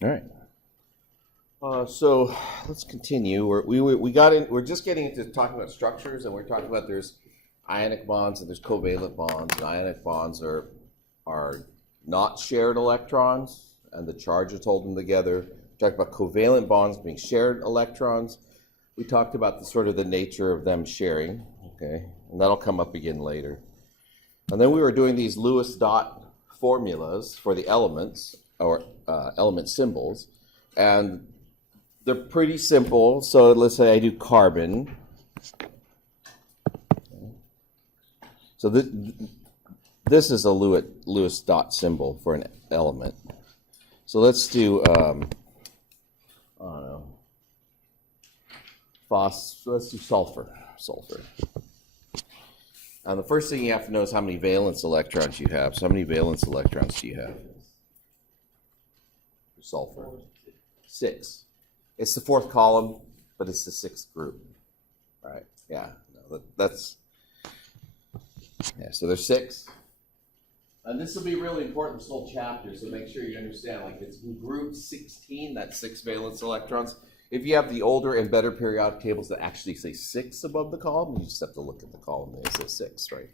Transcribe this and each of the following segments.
All right. So let's continue. We're just getting into talking about structures, and we're talking about there's ionic bonds and there's covalent bonds. And ionic bonds are not shared electrons, and the charges hold them together. We talked about covalent bonds being shared electrons. We talked about the nature of them sharing. Okay, and that'll come up again later. And then we were doing these Lewis dot formulas for the elements or element symbols, and they're pretty simple. So let's say I do carbon. So this is a Lewis dot symbol for an element. So let's do, I don't know, let's do sulfur. And the first thing you have to know is how many valence electrons you have. So how many valence electrons do you have for sulfur? 6. It's the 4th column, but it's the 6th group. All right, yeah, so there's 6. And this will be really important, this whole chapter, so make sure you understand, like it's in group 16, that's 6 valence electrons. If you have the older and better periodic tables that actually say 6 above the column, you just have to look at the column and it says 6, right?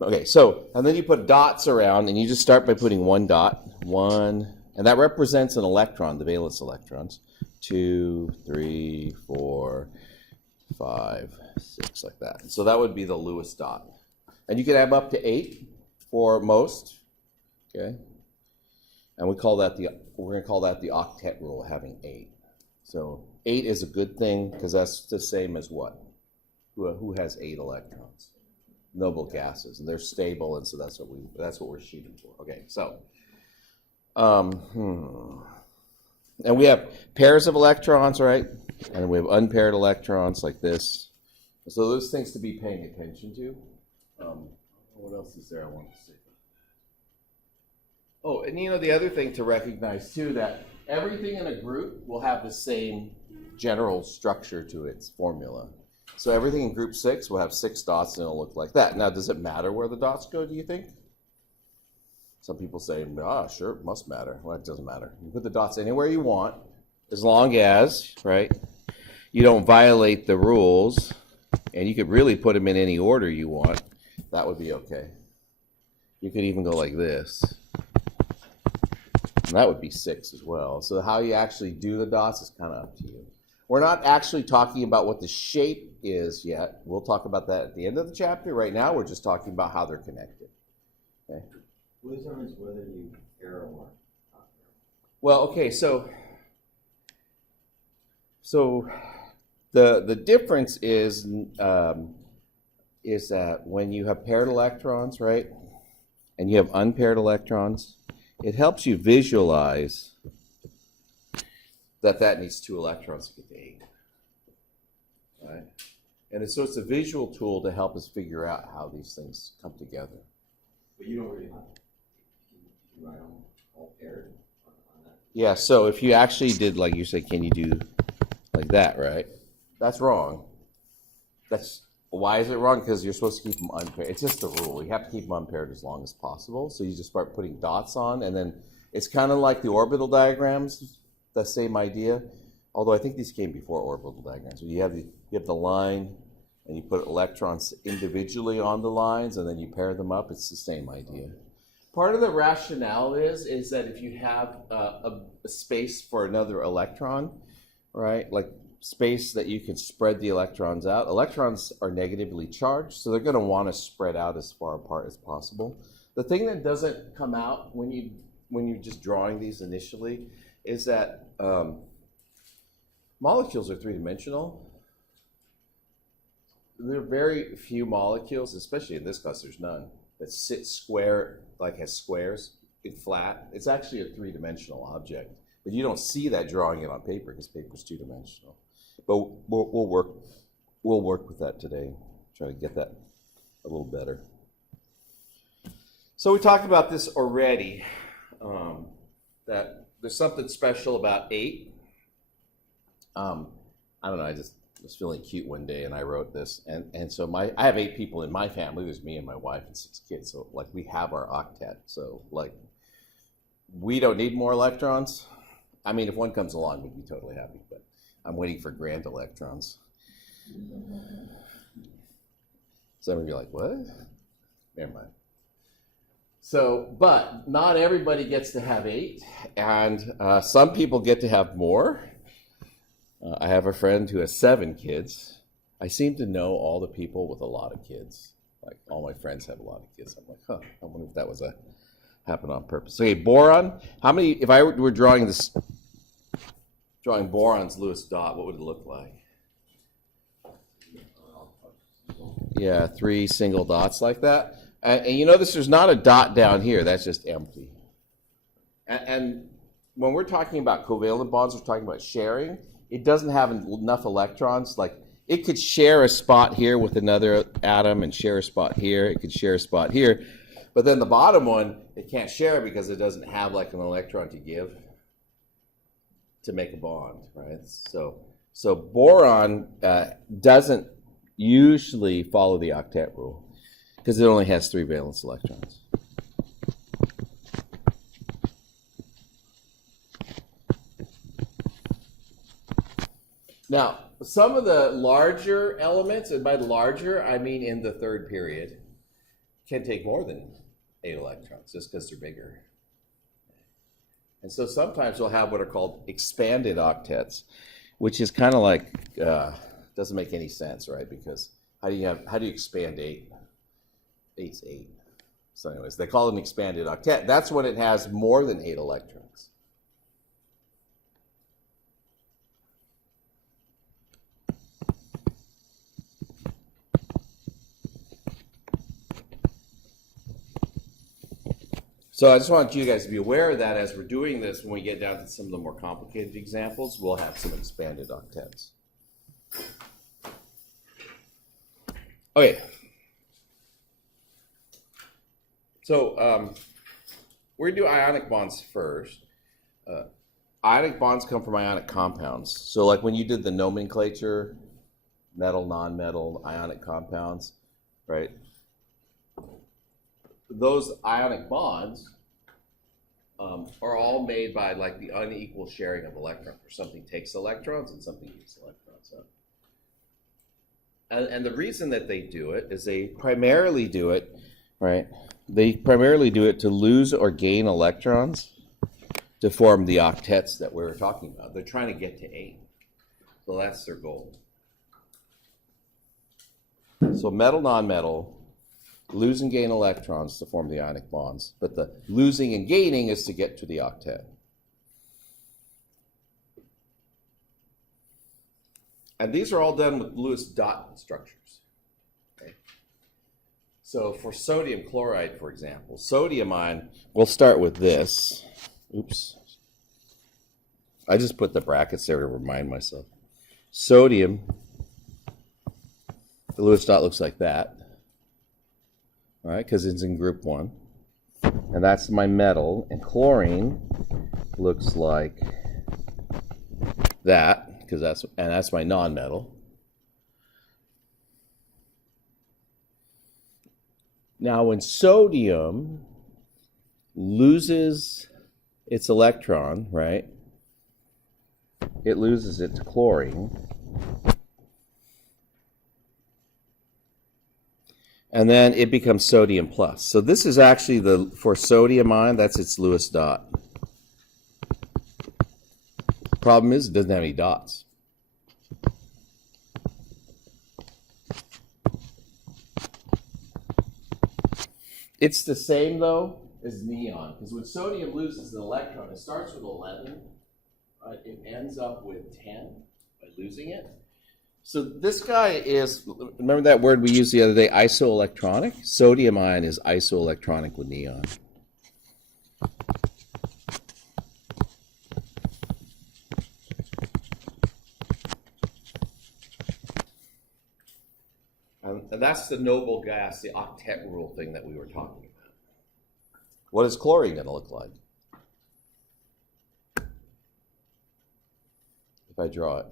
Okay, so, and then you put dots around, and you just start by putting 1 dot, 1, and that represents an electron, the valence electrons. 2, 3, 4, 5, 6, like that. So that would be the Lewis dot. And you can have up to 8 for most, okay? And we're going to call that the Octet Rule, having 8. So 8 is a good thing because that's the same as what? Who has 8 electrons? Noble gases, and they're stable, and so that's what we're shooting for. Okay, so and we have pairs of electrons, right? And we have unpaired electrons like this. So those things to be paying attention to. What else is there I want to say? Oh, and the other thing to recognize too, that everything in a group will have the same general structure to its formula. So everything in group 6 will have 6 dots and it'll look like that. Now, does it matter where the dots go, do you think? Some people say, sure, it must matter. Well, it doesn't matter. You put the dots anywhere you want, as long as, right, you don't violate the rules, and you could really put them in any order you want. That would be okay. You could even go like this. And that would be 6 as well. So how you actually do the dots is kind of up to you. We're not actually talking about what the shape is yet. We'll talk about that at the end of the chapter. Right now, we're just talking about how they're connected. Okay. What determines whether you pair or not? Well, okay, so the difference is that when you have paired electrons, right, and you have unpaired electrons, it helps you visualize that needs 2 electrons to get to 8. Right? And so it's a visual tool to help us figure out how these things come together. But you don't really have to write them all paired on that. Yeah, so if you actually did, like you said, can you do like that, right? That's wrong. Why is it wrong? Because you're supposed to keep them unpaired. It's just the rule. You have to keep them unpaired as long as possible. So you just start putting dots on, and then it's kind of like the orbital diagrams, the same idea. Although I think these came before orbital diagrams. So you have the line, and you put electrons individually on the lines, and then you pair them up. It's the same idea. Part of the rationale is that if you have a space for another electron, right, like space that you can spread the electrons out. Electrons are negatively charged, so they're going to want to spread out as far apart as possible. The thing that doesn't come out when you're just drawing these initially is that molecules are 3-dimensional. There are very few molecules, especially in this class, there's none, that sit square, like has squares, flat. It's actually a 3-dimensional object. But you don't see that drawing it on paper because paper's 2-dimensional. But we'll work with that today, try to get that a little better. So we talked about this already, that there's something special about 8. I don't know, I just was feeling cute one day and I wrote this. And so I have 8 people in my family. There's me and my wife and 6 kids. So like we have our octet. So like we don't need more electrons. I mean, if one comes along, we'd be totally happy, but I'm waiting for grand electrons. Some of you are like, what? Never mind. So, but not everybody gets to have 8, and some people get to have more. I have a friend who has 7 kids. I seem to know all the people with a lot of kids. Like, all my friends have a lot of kids. I'm like, huh, I wonder if that was happened on purpose. Okay, boron. How many, if I were drawing boron's Lewis dot, what would it look like? Yeah, 3 single dots like that. And you notice there's not a dot down here. That's just empty. And when we're talking about covalent bonds, we're talking about sharing. It doesn't have enough electrons. Like, it could share a spot here with another atom and share a spot here. It could share a spot here. But then the bottom one, it can't share because it doesn't have like an electron to give to make a bond, right? So boron doesn't usually follow the octet rule because it only has 3 valence electrons. Now, some of the larger elements, and by larger, I mean in the 3rd period, can take more than 8 electrons just because they're bigger. And so sometimes we'll have what are called expanded octets, which is kind of like, doesn't make any sense, right? Because how do you expand 8? 8's 8. So anyways, they call it an expanded octet. That's when it has more than 8 electrons. So I just want you guys to be aware of that as we're doing this. When we get down to some of the more complicated examples, we'll have some expanded octets. Okay. So we're going to do ionic bonds first. Ionic bonds come from ionic compounds. So like when you did the nomenclature, metal, non-metal, ionic compounds, right? Those ionic bonds are all made by like the unequal sharing of electrons, where something takes electrons and something gives electrons up. And the reason that they do it is they primarily do it, right? They primarily do it to lose or gain electrons to form the octets that we were talking about. They're trying to get to 8. So that's their goal. So metal, non-metal, lose and gain electrons to form the ionic bonds, but the losing and gaining is to get to the octet. And these are all done with Lewis dot structures. Okay. So for sodium chloride, for example, sodium ion, we'll start with this. Oops. I just put the brackets there to remind myself. Sodium, the Lewis dot looks like that. All right, because it's in group 1. And that's my metal. And chlorine looks like that, because that's my non-metal. Now, when sodium loses its electron, right, it loses it to chlorine. And then it becomes sodium plus. So this is actually for sodium ion, that's its Lewis dot. Problem is, it doesn't have any dots. It's the same, though, as neon. Because when sodium loses an electron, it starts with 11. Right? It ends up with 10 by losing it. So this guy is, remember that word we used the other day, isoelectronic? Sodium ion is isoelectronic with neon. And that's the noble gas, the Octet Rule thing that we were talking about. What is chlorine going to look like? If I draw it.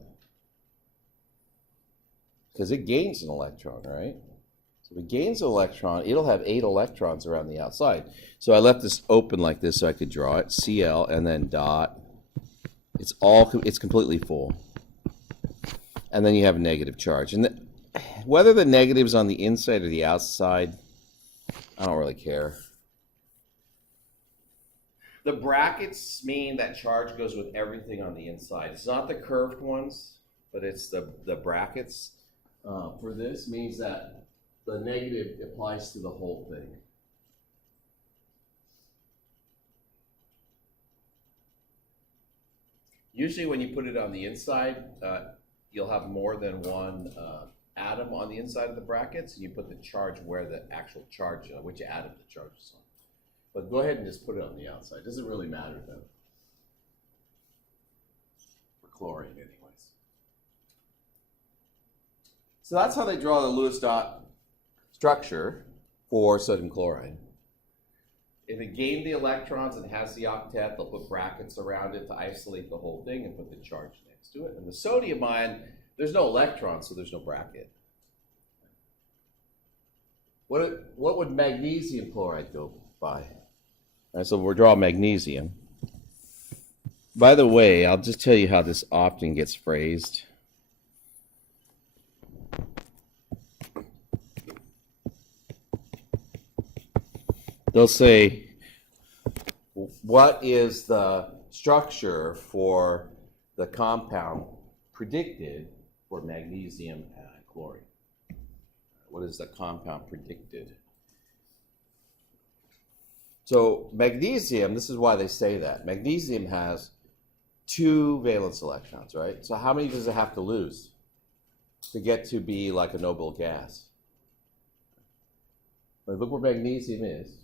Because it gains an electron, right? So if it gains an electron, it'll have 8 electrons around the outside. So I left this open like this so I could draw it. Cl and then dot. It's completely full. And then you have a negative charge. And whether the negative's on the inside or the outside, I don't really care. The brackets mean that charge goes with everything on the inside. It's not the curved ones, but it's the brackets. For this means that the negative applies to the whole thing. Usually when you put it on the inside, you'll have more than one atom on the inside of the brackets, and you put the charge where the actual charge, which atom the charge is on. But go ahead and just put it on the outside. It doesn't really matter though. For chlorine anyways. So that's how they draw the Lewis dot structure for sodium chloride. If it gained the electrons and has the octet, they'll put brackets around it to isolate the whole thing and put the charge next to it. And the sodium ion, there's no electrons, so there's no bracket. What would magnesium chloride go by? All right, so we'll draw magnesium. By the way, I'll just tell you how this often gets phrased. They'll say, what is the structure for the compound predicted for magnesium and chlorine? What is the compound predicted? So magnesium, this is why they say that. Magnesium has 2 valence electrons, right? So how many does it have to lose to get to be like a noble gas? Look where magnesium is.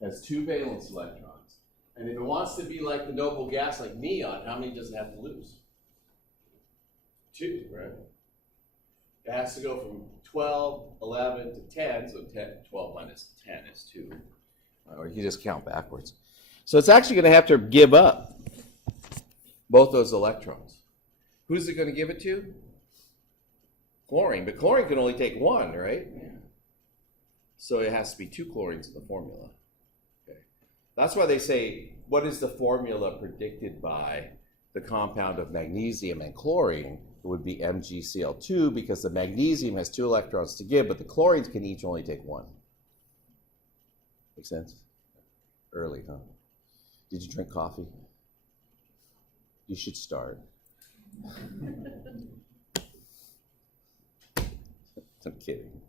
It has 2 valence electrons. And if it wants to be like the noble gas, like neon, how many does it have to lose? 2, right? It has to go from 12, 11 to 10, so 12 minus 10 is 2. Or you just count backwards. So it's actually going to have to give up both those electrons. Who's it going to give it to? Chlorine. But chlorine can only take 1, right? So it has to be 2 chlorines in the formula. Okay. That's why they say, what is the formula predicted by the compound of magnesium and chlorine? It would be MgCl2 because the magnesium has 2 electrons to give, but the chlorines can each only take 1. Make sense? Early, huh? Did you drink coffee? You should start. I'm kidding.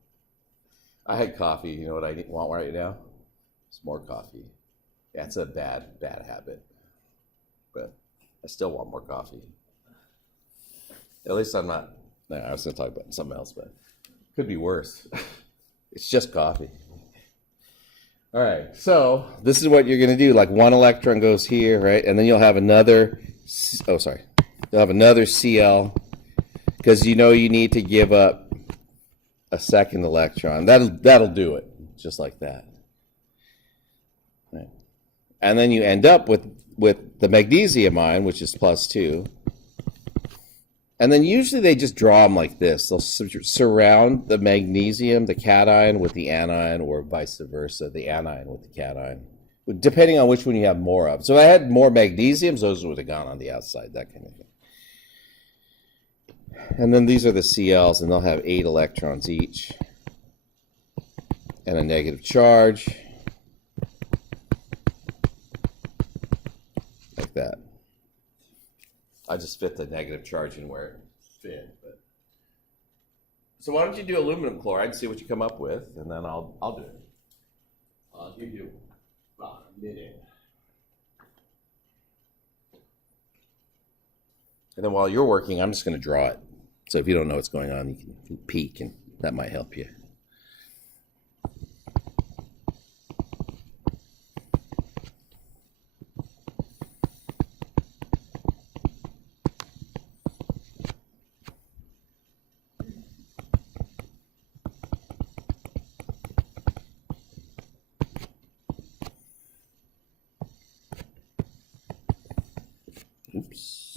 I had coffee. You know what I want right now? It's more coffee. Yeah, it's a bad habit. But I still want more coffee. At least I'm not. No, I was going to talk about something else, but it could be worse. It's just coffee. All right, so this is what you're going to do. Like 1 electron goes here, right? And then you'll have another, you'll have another Cl, because you know you need to give up a second electron. That'll do it, just like that. Right. And then you end up with the magnesium ion, which is +2. And then usually they just draw them like this. They'll surround the magnesium, the cation, with the anion, or vice versa, the anion with the cation, depending on which one you have more of. So if I had more magnesiums, those would have gone on the outside, that kind of thing. And then these are the Cls, and they'll have 8 electrons each, and a negative charge, like that. I just fit the negative charge in where it fit. But. So why don't you do aluminum chloride and see what you come up with, and then I'll do it. I'll give you about a minute. And then while you're working, I'm just going to draw it. So if you don't know what's going on, you can peek, and that might help you. Oops.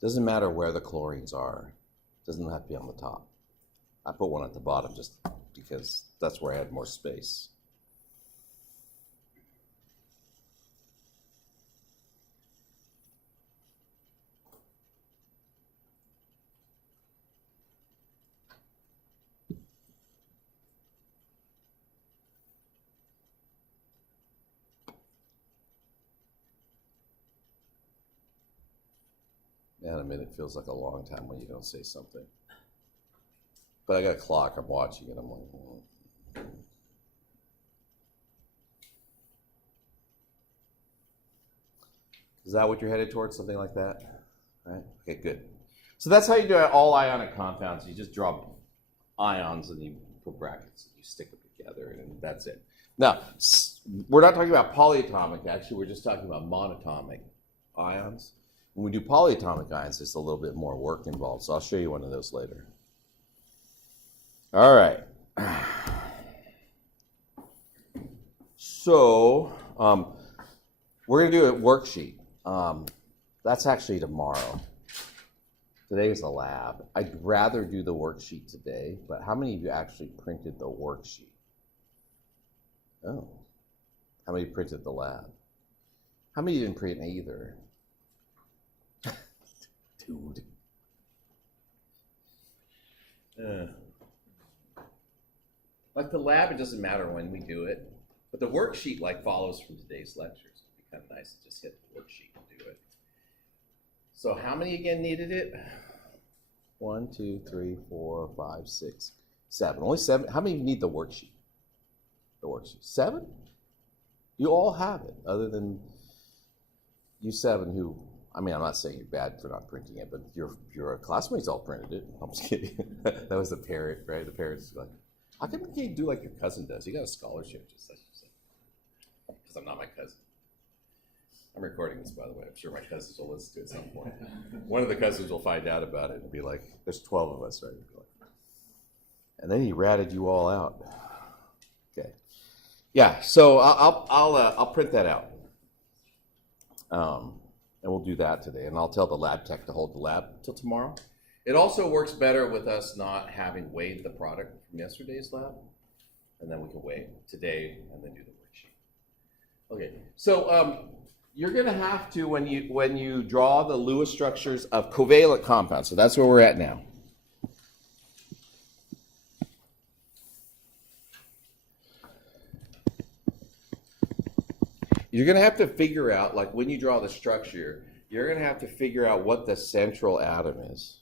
Doesn't matter where the chlorines are. Doesn't have to be on the top. I put one at the bottom just because that's where I had more space. Man, a minute feels like a long time when you don't say something. But I got a clock, I'm watching it, I'm like, Is that what you're headed towards, something like that? Right? Okay, good. So that's how you do all ionic compounds. You just draw ions and you put brackets and you stick them together and that's it. Now, we're not talking about polyatomic, actually, we're just talking about monatomic ions. When we do polyatomic ions, there's a little bit more work involved, so I'll show you one of those later. All right. So, we're going to do a worksheet. That's actually tomorrow. Today is the lab. I'd rather do the worksheet today, but how many of you actually printed the worksheet? Oh. How many printed the lab? How many didn't print either? Dude. Like the lab, it doesn't matter when we do it, but the worksheet like follows from today's lectures. It'd be kind of nice to just hit the worksheet and do it. So how many again needed it? 1, 2, 3, 4, 5, 6, 7. Only 7. How many of you need the worksheet? The worksheet. 7? You all have it, other than you 7 who, I mean, I'm not saying you're bad for not printing it, but your classmates all printed it. I'm just kidding. That was the parent, right? The parent's like, how come you can't do like your cousin does? You got a scholarship, just like you said. Because I'm not my cousin. I'm recording this, by the way. I'm sure my cousins will listen to it at some point. One of the cousins will find out about it and be like, there's 12 of us, right? And then he ratted you all out. Okay. Yeah, so I'll print that out. And we'll do that today. And I'll tell the lab tech to hold the lab till tomorrow. It also works better with us not having weighed the product from yesterday's lab. And then we can weigh today and then do the worksheet. Okay, so you're going to have to, when you draw the Lewis structures of covalent compounds, so that's where we're at now. You're going to have to figure out, like when you draw the structure, you're going to have to figure out what the central atom is.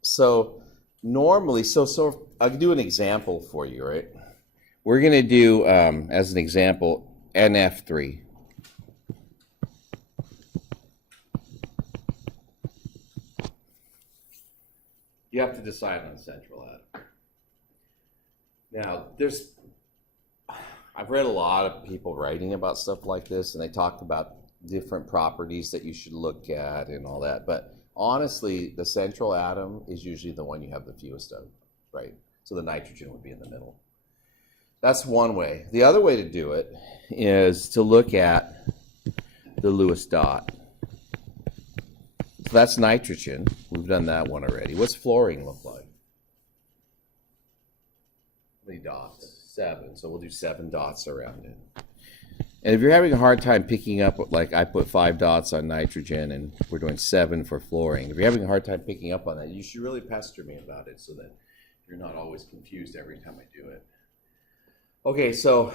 So normally, so I'll do an example for you, right? We're going to do, as an example, NF3. You have to decide on central atom. Now, I've read a lot of people writing about stuff like this, and they talk about different properties that you should look at and all that. But honestly, the central atom is usually the one you have the fewest of, right? So the nitrogen would be in the middle. That's one way. The other way to do it is to look at the Lewis dot. So that's nitrogen. We've done that one already. What's fluorine look like? How many dots? 7. So we'll do 7 dots around it. And if you're having a hard time picking up, like I put 5 dots on nitrogen and we're doing 7 for fluorine. If you're having a hard time picking up on that, you should really pester me about it so that you're not always confused every time I do it. Okay, so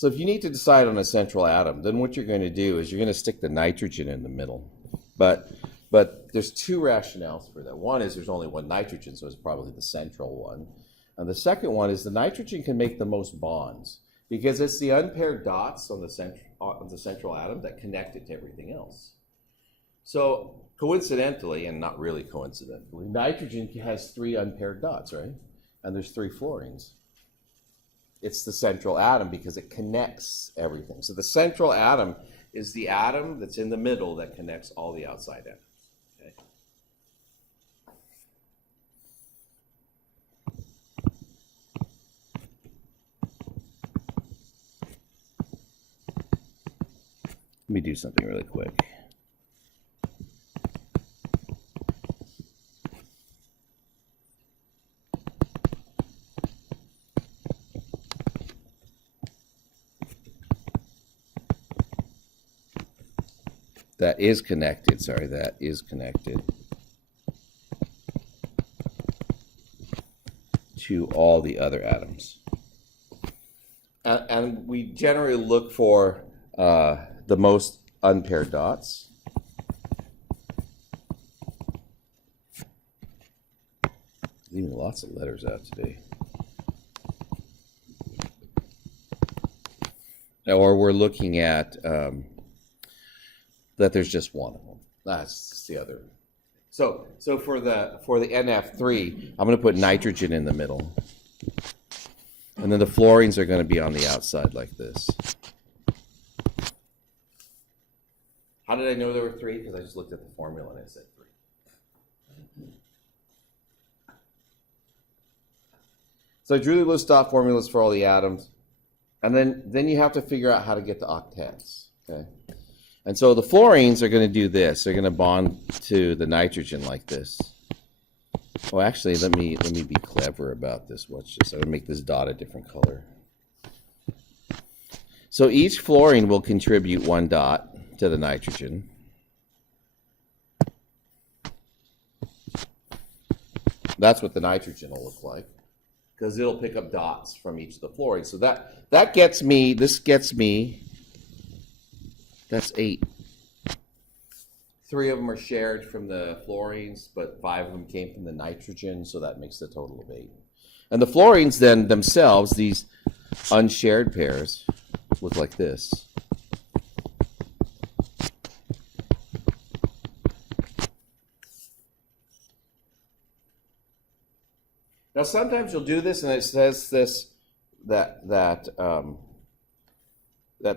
if you need to decide on a central atom, then what you're going to do is you're going to stick the nitrogen in the middle. But there's 2 rationales for that. One is there's only one nitrogen, so it's probably the central one. And the second one is the nitrogen can make the most bonds because it's the unpaired dots on the central atom that connect it to everything else. So coincidentally, and not really coincidentally, nitrogen has 3 unpaired dots, right? And there's 3 fluorines. It's the central atom because it connects everything. So the central atom is the atom that's in the middle that connects all the outside atoms. Okay? Let me do something really quick. that is connected, sorry, that is connected to all the other atoms. And we generally look for the most unpaired dots. Leaving lots of letters out today. Or we're looking at that there's just one of them. That's the other. So for the NF3, I'm going to put nitrogen in the middle. And then the fluorines are going to be on the outside like this. How did I know there were three? Because I just looked at the formula and it said three. So I drew the list dot formulas for all the atoms. And then you have to figure out how to get the octets. Okay. And so the fluorines are going to do this. They're going to bond to the nitrogen like this. Well, actually, let me be clever about this. Watch this. I'm going to make this dot a different color. So each fluorine will contribute one dot to the nitrogen. That's what the nitrogen will look like, because it'll pick up dots from each of the fluorines. So that gets me, this gets me, that's 8. 3 of them are shared from the fluorines, but 5 of them came from the nitrogen, so that makes the total of 8. And the fluorines then themselves, these unshared pairs, look like this. Now sometimes you'll do this and it says this, that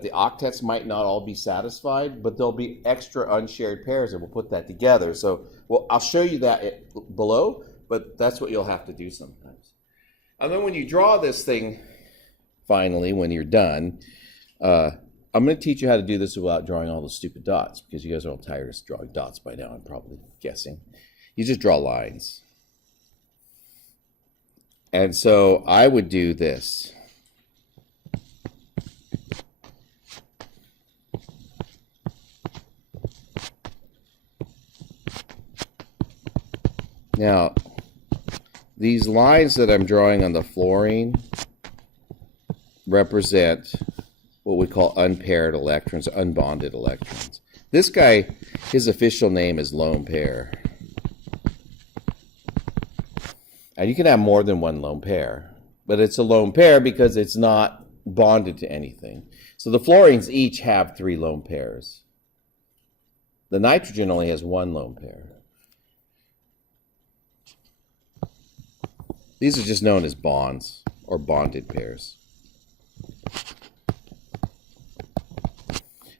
the octets might not all be satisfied, but there'll be extra unshared pairs, and we'll put that together. So, well, I'll show you that below, but that's what you'll have to do sometimes. And then when you draw this thing, finally, when you're done, I'm going to teach you how to do this without drawing all the stupid dots, because you guys are all tired of drawing dots by now, I'm probably guessing. You just draw lines. And so I would do this. Now, these lines that I'm drawing on the fluorine represent what we call unpaired electrons, unbonded electrons. This guy, his official name is lone pair. And you can have more than one lone pair, but it's a lone pair because it's not bonded to anything. So the fluorines each have 3 lone pairs. The nitrogen only has 1 lone pair. These are just known as bonds or bonded pairs.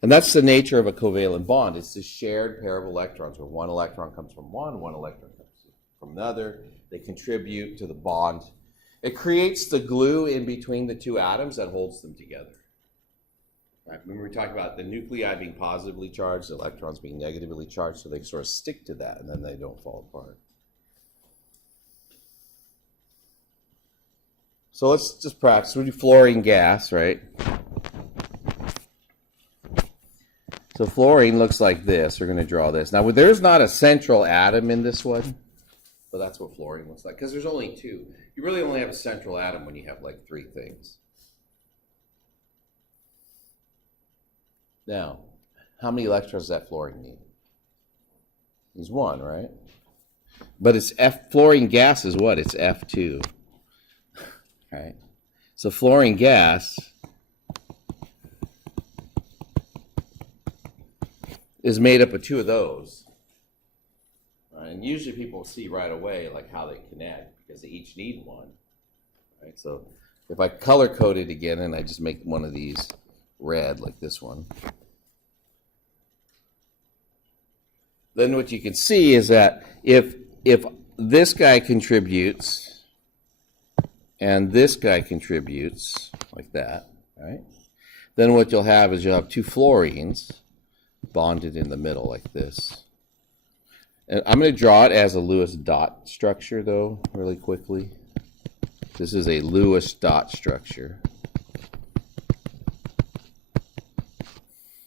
And that's the nature of a covalent bond. It's a shared pair of electrons where one electron comes from one electron comes from another. They contribute to the bond. It creates the glue in between the 2 atoms that holds them together. Right? Remember we talked about the nuclei being positively charged, the electrons being negatively charged, so they sort of stick to that and then they don't fall apart. So let's just practice. We do fluorine gas, right? So fluorine looks like this. We're going to draw this. Now, there's not a central atom in this one, but that's what fluorine looks like, because there's only 2. You really only have a central atom when you have like 3 things. Now, how many electrons does that fluorine need? It's 1, right? But it's fluorine gas is what? It's F2. Right? So fluorine gas is made up of 2 of those. Right? And usually people see right away like how they connect because they each need 1. Right? So if I color code it again and I just make one of these red like this one, then what you can see is that if this guy contributes and this guy contributes like that, right? Then what you'll have is you'll have 2 fluorines bonded in the middle like this. And I'm going to draw it as a Lewis dot structure, though, really quickly. This is a Lewis dot structure.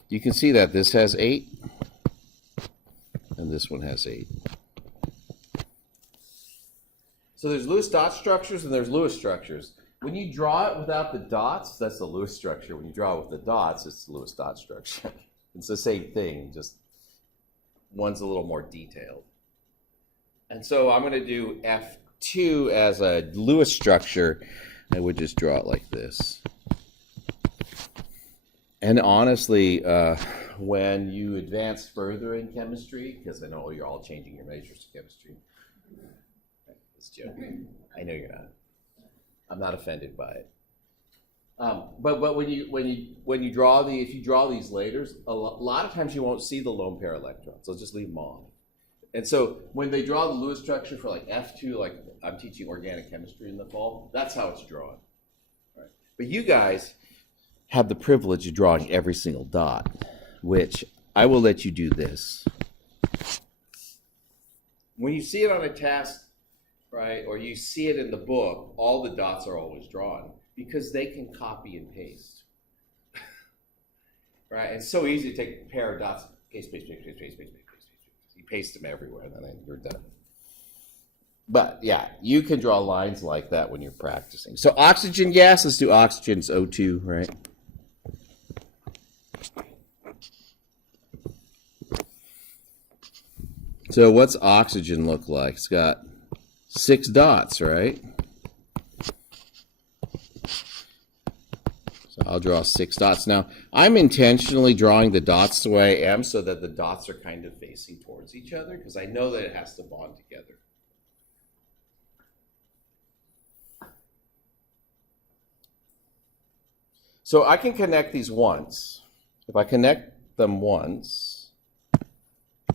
You can see that this has 8, and this one has 8. So there's Lewis dot structures and there's Lewis structures. When you draw it without the dots, that's the Lewis structure. When you draw it with the dots, it's the Lewis dot structure. It's the same thing, just one's a little more detailed. And so I'm going to do F2 as a Lewis structure. I would just draw it like this. And honestly, when you advance further in chemistry, because I know you're all changing your majors to chemistry. It's joking. I know you're not. I'm not offended by it. But when you draw if you draw these laters, a lot of times you won't see the lone pair electrons. They'll just leave them off. And so when they draw the Lewis structure for like F2, like I'm teaching organic chemistry in the fall, that's how it's drawn. Right. But you guys have the privilege of drawing every single dot, which I will let you do this. When you see it on a test, right, or you see it in the book, all the dots are always drawn because they can copy and paste. Right? It's so easy to take a pair of dots, paste. You paste them everywhere, and then you're done. But yeah, you can draw lines like that when you're practicing. So oxygen gas, let's do oxygen's O2, right? So what's oxygen look like? It's got 6 dots, right? So I'll draw 6 dots. Now, I'm intentionally drawing the dots the way I am so that the dots are kind of facing towards each other because I know that it has to bond together. So I can connect these once. If I connect them once,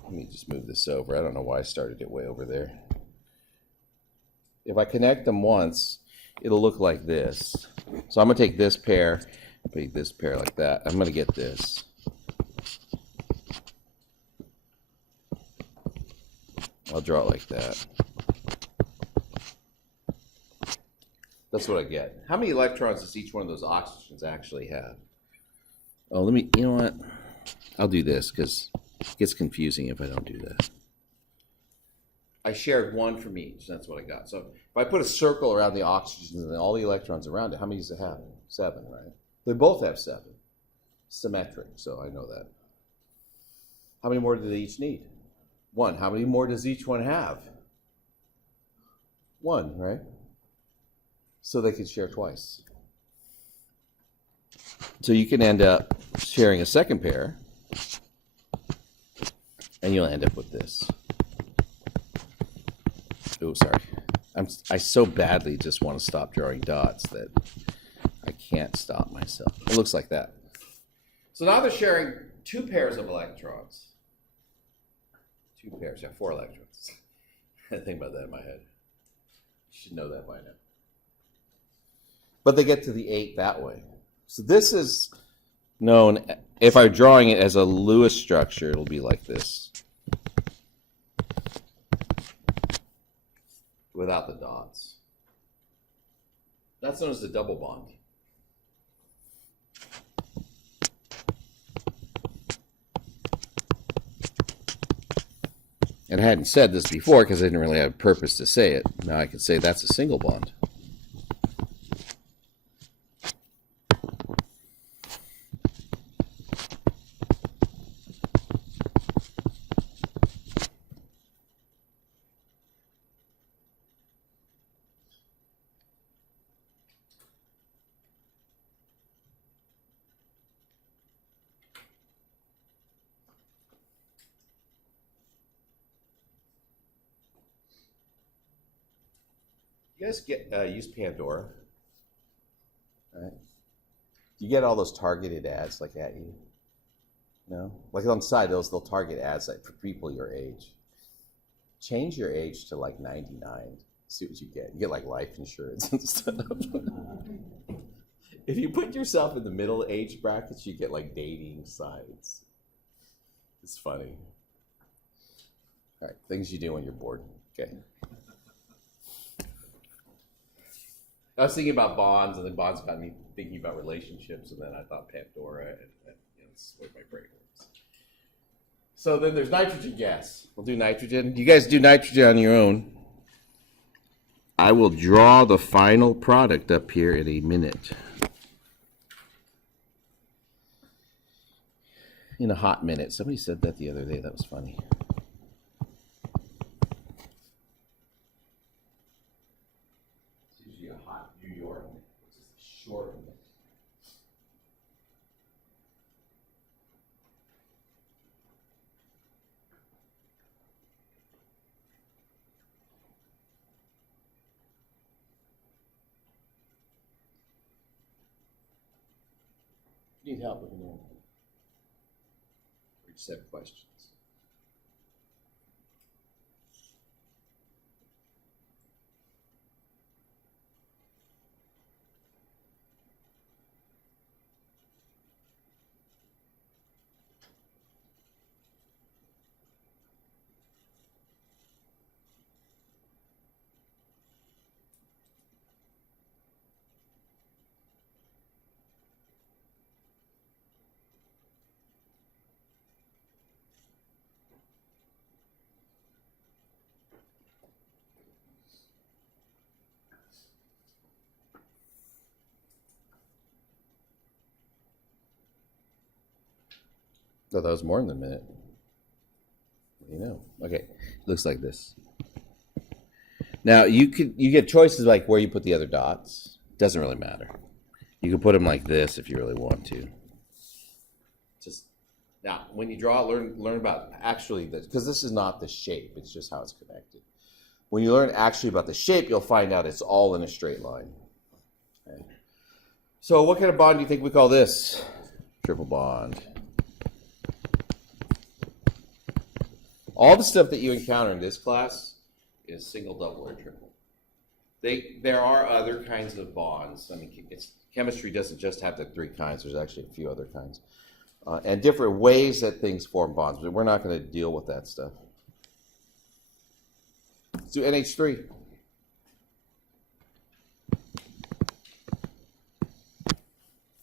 let me just move this over. I don't know why I started it way over there. If I connect them once, it'll look like this. So I'm going to take this pair, put this pair like that. I'm going to get this. I'll draw it like that. That's what I get. How many electrons does each one of those oxygens actually have? Oh, let me, you know what? I'll do this because it gets confusing if I don't do that. I shared 1 from each. That's what I got. So if I put a circle around the oxygens and all the electrons around it, how many does it have? 7, right? They both have 7. Symmetric, so I know that. How many more do they each need? 1. How many more does each one have? 1, right? So they can share twice. So you can end up sharing a second pair, and you'll end up with this. Oh, sorry. I so badly just want to stop drawing dots that I can't stop myself. It looks like that. So now they're sharing 2 pairs of electrons. 2 pairs, yeah, 4 electrons. I think about that in my head. You should know that by now. But they get to the 8 that way. So this is known, if I'm drawing it as a Lewis structure, it'll be like this. Without the dots. That's known as the double bond. And I hadn't said this before because I didn't really have a purpose to say it. Now I can say that's a single bond. You guys use Pandora, right? You get all those targeted ads like at you, no? Like on the side, they'll target ads like for people your age. Change your age to like 99. See what you get. You get like life insurance and stuff. If you put yourself in the middle age brackets, you get like dating sites. It's funny. All right, things you do when you're bored. Okay. I was thinking about bonds, and then bonds got me thinking about relationships, and then I thought Pandora, and this is where my brain works. So then there's nitrogen gas. We'll do nitrogen. You guys do nitrogen on your own. I will draw the final product up here in a minute. In a hot minute. Somebody said that the other day. That was funny. It's usually a hot New York, which is a short minute. Need help with me? Or just have questions? Oh, that was more than a minute. You know. Okay. Looks like this. Now you get choices like where you put the other dots. Doesn't really matter. You can put them like this if you really want to. Just now, when you draw, learn about actually this, because this is not the shape. It's just how it's connected. When you learn actually about the shape, you'll find out it's all in a straight line. Okay. So what kind of bond do you think we call this? Triple bond. All the stuff that you encounter in this class is single, double, or triple. There are other kinds of bonds. I mean, chemistry doesn't just have the 3 kinds. There's actually a few other kinds. And different ways that things form bonds. But we're not going to deal with that stuff. Let's do NH3.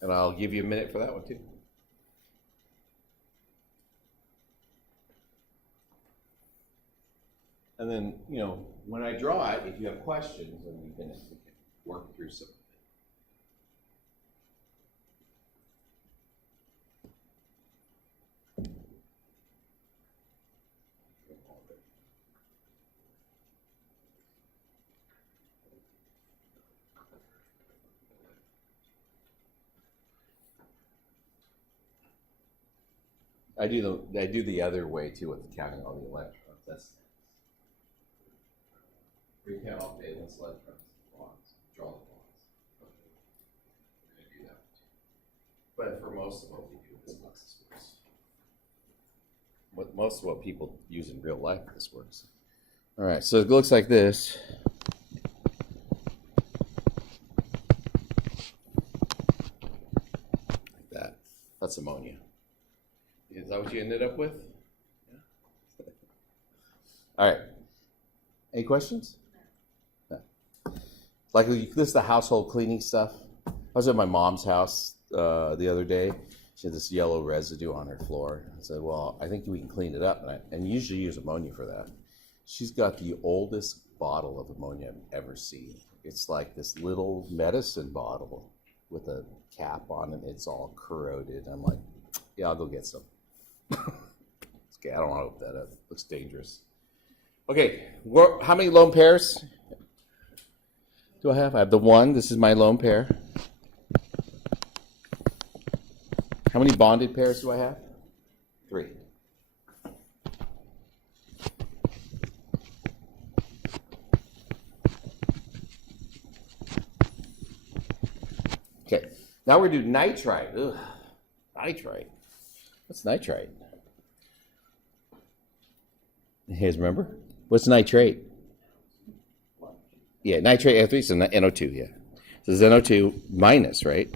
And I'll give you a minute for that one, too. And then, you know, when I draw it, if you have questions, then we can work through some of it. I do the other way too with counting all the electrons. That's we count all valence electrons, bonds, draw the bonds. We're going to do that. But for most of what we do, this works. Most of what people use in real life, this works. All right, so it looks like this. Like that. That's ammonia. Is that what you ended up with? Yeah. All right. Any questions? No. Like this is the household cleaning stuff. I was at my mom's house the other day. She had this yellow residue on her floor. I said, well, I think we can clean it up. And usually use ammonia for that. She's got the oldest bottle of ammonia I've ever seen. It's like this little medicine bottle with a cap on it. It's all corroded. I'm like, yeah, I'll go get some. Okay, I don't want to open that up. It looks dangerous. Okay, how many lone pairs do I have? I have the 1. This is my lone pair. How many bonded pairs do I have? 3. Okay, now we're going to do nitrite. Ugh, nitrite. What's nitrite? You guys remember? What's nitrate? Yeah, nitrate NO3, so NO2, yeah. So it's NO2 minus, right?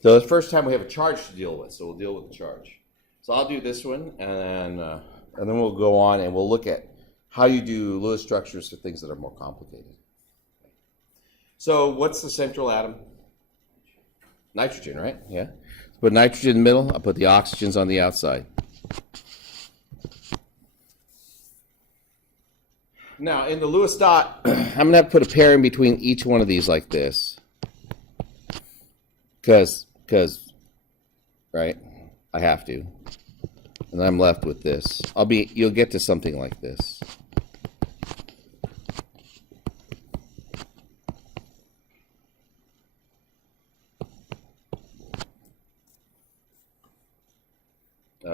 So the first time we have a charge to deal with, so we'll deal with the charge. So I'll do this one, and then we'll go on and we'll look at how you do Lewis structures for things that are more complicated. So what's the central atom? Nitrogen, right? Yeah. Put nitrogen in the middle, I'll put the oxygens on the outside. Now, in the Lewis dot, I'm going to have to put a pair in between each one of these like this. Because, right, I have to. And then I'm left with this. You'll get to something like this.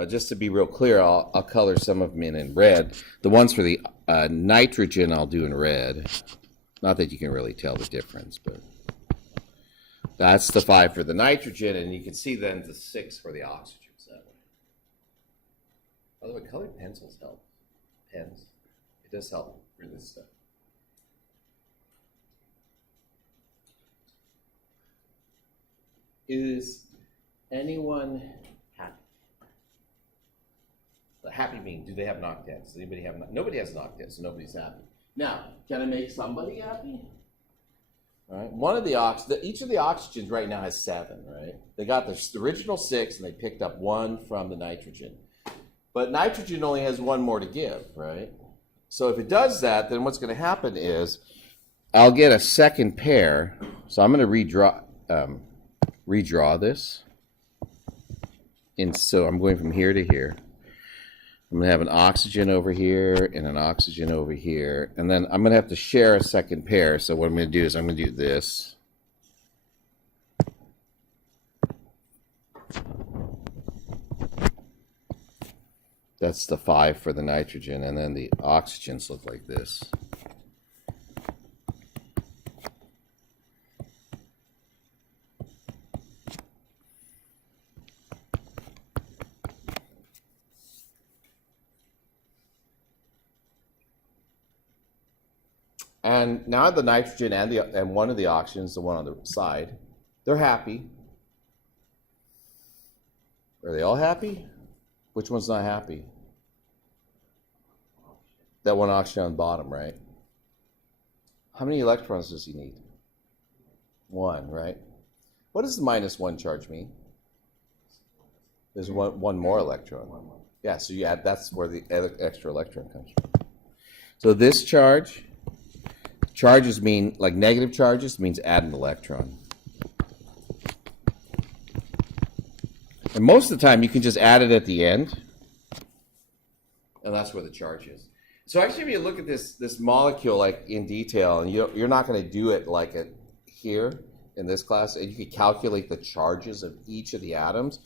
Just to be real clear, I'll color some of them in red. The ones for the nitrogen I'll do in red. Not that you can really tell the difference, but that's the 5 for the nitrogen, and you can see then the 6 for the oxygens that way. By the way, colored pencils help. Pens. It does help for this stuff. Is anyone happy? The happy mean, do they have an octet? Does anybody have nobody has an octet, so nobody's happy. Now, can I make somebody happy? All right. One of each of the oxygens right now has 7, right? They got the original 6 and they picked up 1 from the nitrogen. But nitrogen only has 1 more to give, right? So if it does that, then what's going to happen is I'll get a second pair. So I'm going to redraw this. And so I'm going from here to here. I'm going to have an oxygen over here and an oxygen over here. And then I'm going to have to share a second pair. So what I'm going to do is I'm going to do this. That's the 5 for the nitrogen. And then the oxygens look like this. And now the nitrogen and one of the oxygens, the one on the side, they're happy. Are they all happy? Which one's not happy? That one oxygen on the bottom, right? How many electrons does he need? 1, right? What does the -1 charge mean? There's one more electron. Yeah, so you add, that's where the extra electron comes from. So this charges mean, like negative charges, means add an electron. And most of the time, you can just add it at the end, and that's where the charge is. So actually, if you look at this molecule like in detail, and you're not going to do it like here in this class, and you can calculate the charges of each of the atoms.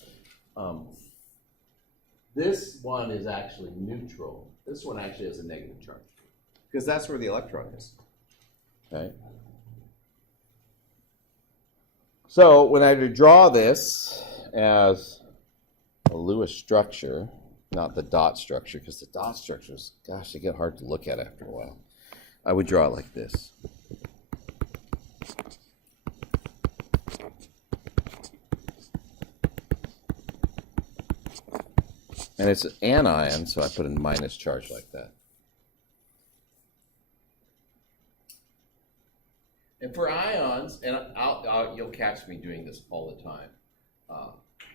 This one is actually neutral. This one actually has a negative charge, because that's where the electron is. Okay. So when I draw this as a Lewis structure, not the dot structure, because the dot structures, gosh, they get hard to look at after a while. I would draw it like this. And it's an anion, so I put a minus charge like that. And for ions, and you'll catch me doing this all the time,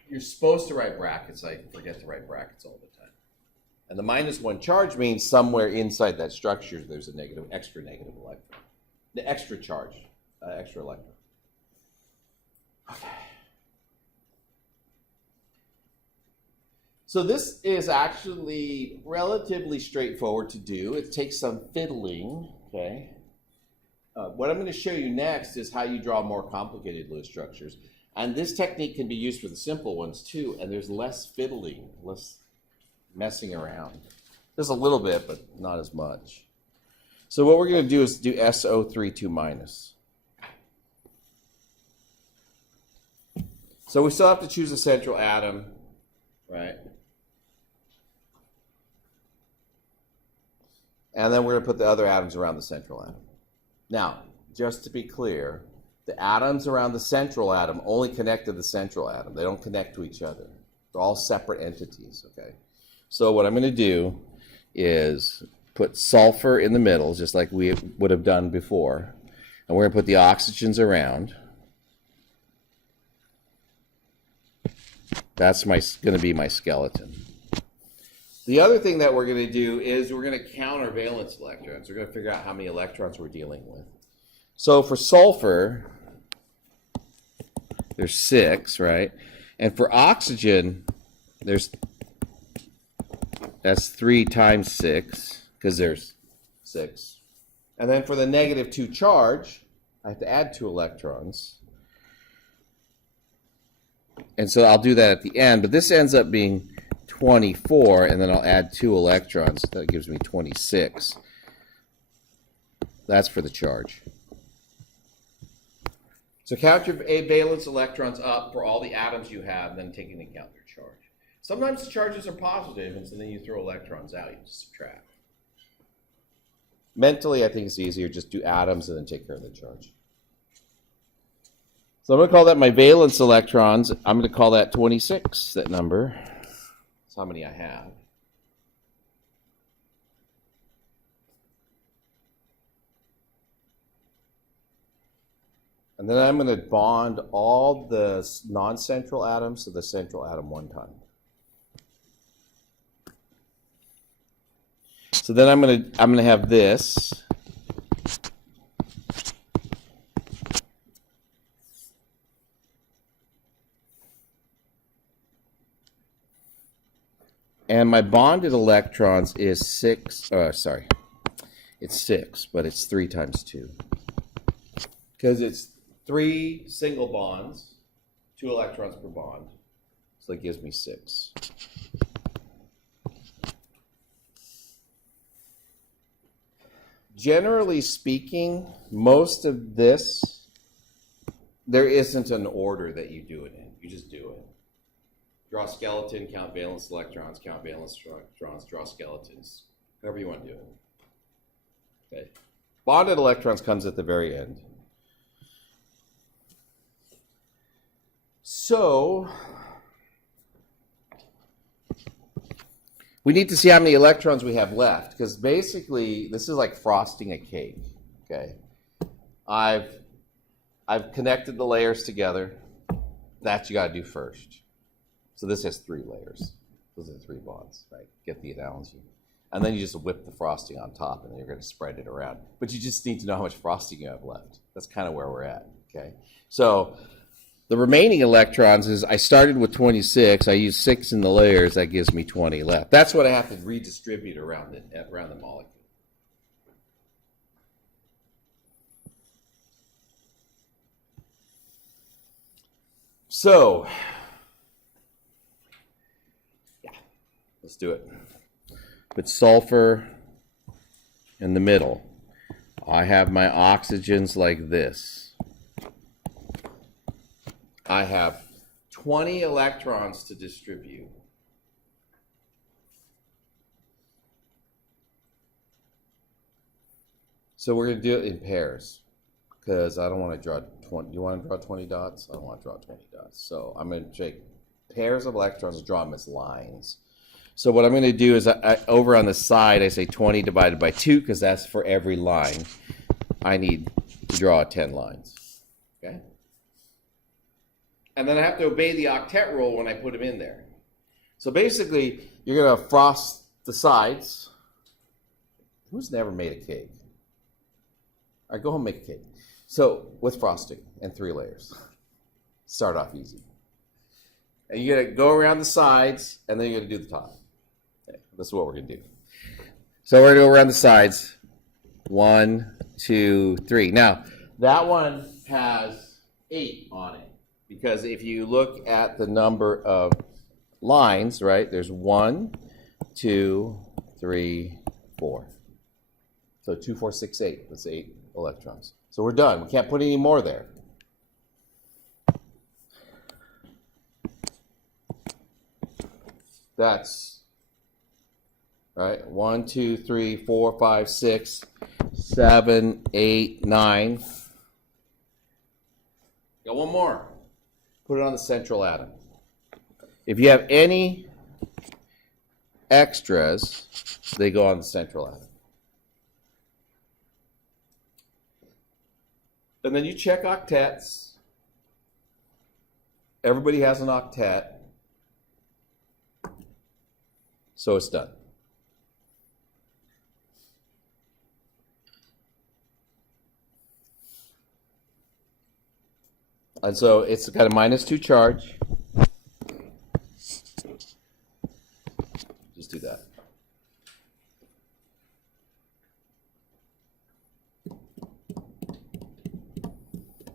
you're supposed to write brackets. I forget to write brackets all the time. And the -1 charge means somewhere inside that structure there's a extra negative electron. The extra charge, extra electron. Okay. So this is actually relatively straightforward to do. It takes some fiddling, okay? What I'm going to show you next is how you draw more complicated Lewis structures. And this technique can be used for the simple ones too, and there's less fiddling, less messing around. There's a little bit, but not as much. So what we're going to do is do SO32-. So we still have to choose a central atom, right? And then we're going to put the other atoms around the central atom. Now, just to be clear, the atoms around the central atom only connect to the central atom. They don't connect to each other. They're all separate entities, okay? So what I'm going to do is put sulfur in the middle, just like we would have done before. And we're going to put the oxygens around. That's going to be my skeleton. The other thing that we're going to do is we're going to count our valence electrons. We're going to figure out how many electrons we're dealing with. So for sulfur, there's 6, right? And for oxygen, that's 3 times 6, because there's 6. And then for the -2 charge, I have to add 2 electrons. And so I'll do that at the end, but this ends up being 24, and then I'll add 2 electrons. That gives me 26. That's for the charge. So count your valence electrons up for all the atoms you have, then take into account their charge. Sometimes the charges are positive, and so then you throw electrons out, you just subtract. Mentally, I think it's easier, just do atoms and then take care of the charge. So I'm going to call that my valence electrons. I'm going to call that 26, that number. That's how many I have. And then I'm going to bond all the non-central atoms to the central atom one time. So then I'm going to have this. And my bonded electrons is 6, it's 6, but it's 3 times 2. Because it's 3 single bonds, 2 electrons per bond. So that gives me 6. Generally speaking, most of this, there isn't an order that you do it in. You just do it. Draw skeleton, count valence electrons, count valence electrons, draw skeletons. However you want to do it. Okay. Bonded electrons comes at the very end. So, we need to see how many electrons we have left, because basically this is like frosting a cake. Okay. I've connected the layers together. That you got to do first. So this has 3 layers. Those are the 3 bonds, right? Get the analogy. And then you just whip the frosting on top, and then you're going to spread it around. But you just need to know how much frosting you have left. That's kind of where we're at, okay? So the remaining electrons is, I started with 26. I used 6 in the layers. That gives me 20 left. That's what I have to redistribute around the molecule. So, let's do it. Put sulfur in the middle. I have my oxygens like this. I have 20 electrons to distribute. So we're going to do it in pairs, because I don't want to draw 20. You want to draw 20 dots? I don't want to draw 20 dots. So I'm going to take pairs of electrons and draw them as lines. So what I'm going to do is, over on the side, I say 20 divided by 2, because that's for every line. I need to draw 10 lines. Okay? And then I have to obey the octet rule when I put them in there. So basically, you're going to frost the sides. Who's never made a cake? All right, go home and make a cake. So, with frosting and 3 layers. Start off easy. And you're going to go around the sides, and then you're going to do the top. Okay, this is what we're going to do. So we're going to go around the sides. 1, 2, 3. Now, that one has 8 on it. Because if you look at the number of lines, right, there's 1, 2, 3, 4. So 2, 4, 6, 8. That's 8 electrons. So we're done. We can't put any more there. That's, right, 1, 2, 3, 4, 5, 6, 7, 8, 9. Got one more. Put it on the central atom. If you have any extras, they go on the central atom. And then you check octets. Everybody has an octet. So it's done. And so it's got a -2 charge. Just do that.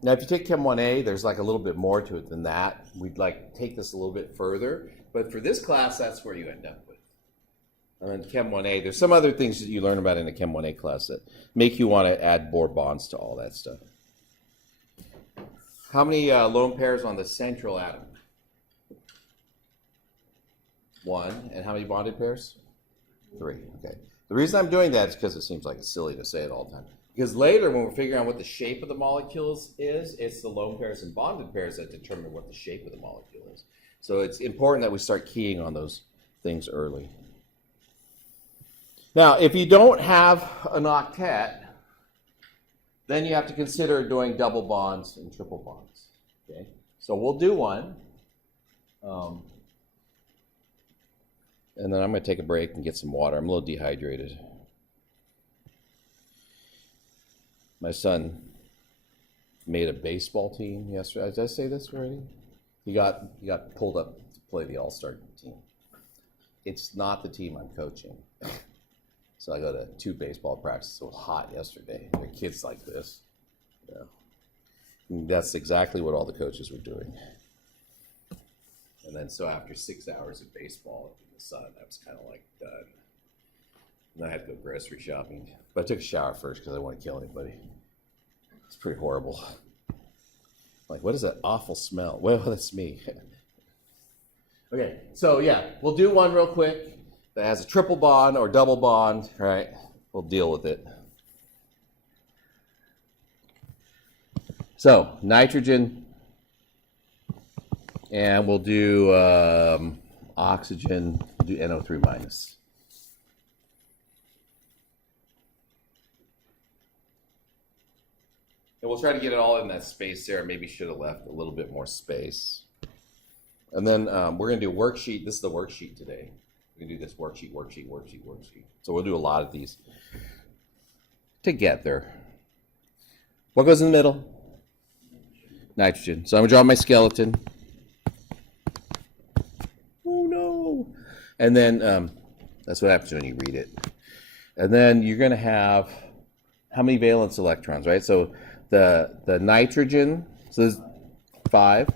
Now, if you take Chem 1A, there's like a little bit more to it than that. We'd like take this a little bit further. But for this class, that's where you end up with. And then Chem 1A, there's some other things that you learn about in the Chem 1A class that make you want to add more bonds to all that stuff. How many lone pairs on the central atom? 1. And how many bonded pairs? 3. Okay. The reason I'm doing that is because it seems like it's silly to say it all the time. Because later, when we're figuring out what the shape of the molecules is, it's the lone pairs and bonded pairs that determine what the shape of the molecule is. So it's important that we start keying on those things early. Now, if you don't have an octet, then you have to consider doing double bonds and triple bonds. Okay, so we'll do one. And then I'm going to take a break and get some water. I'm a little dehydrated. My son made a baseball team yesterday. Did I say this already? He got pulled up to play the all-star team. It's not the team I'm coaching. So I go to 2 baseball practices. It was hot yesterday. There are kids like this. Yeah. And that's exactly what all the coaches were doing. And then so after 6 hours of baseball in the sun, I was kind of like done. And I had to go grocery shopping. But I took a shower first because I didn't want to kill anybody. It's pretty horrible. Like, what is that awful smell? Well, that's me. Okay, so yeah, we'll do one real quick that has a triple bond or double bond, right? We'll deal with it. So, nitrogen, and we'll do oxygen, we'll do NO3 minus. And we'll try to get it all in that space there. Maybe should have left a little bit more space. And then we're going to do a worksheet. This is the worksheet today. We're going to do this worksheet. So we'll do a lot of these together. What goes in the middle? Nitrogen. So I'm going to draw my skeleton. Oh, no. And then that's what happens when you read it. And then you're going to have how many valence electrons, right? So the nitrogen, so there's 5.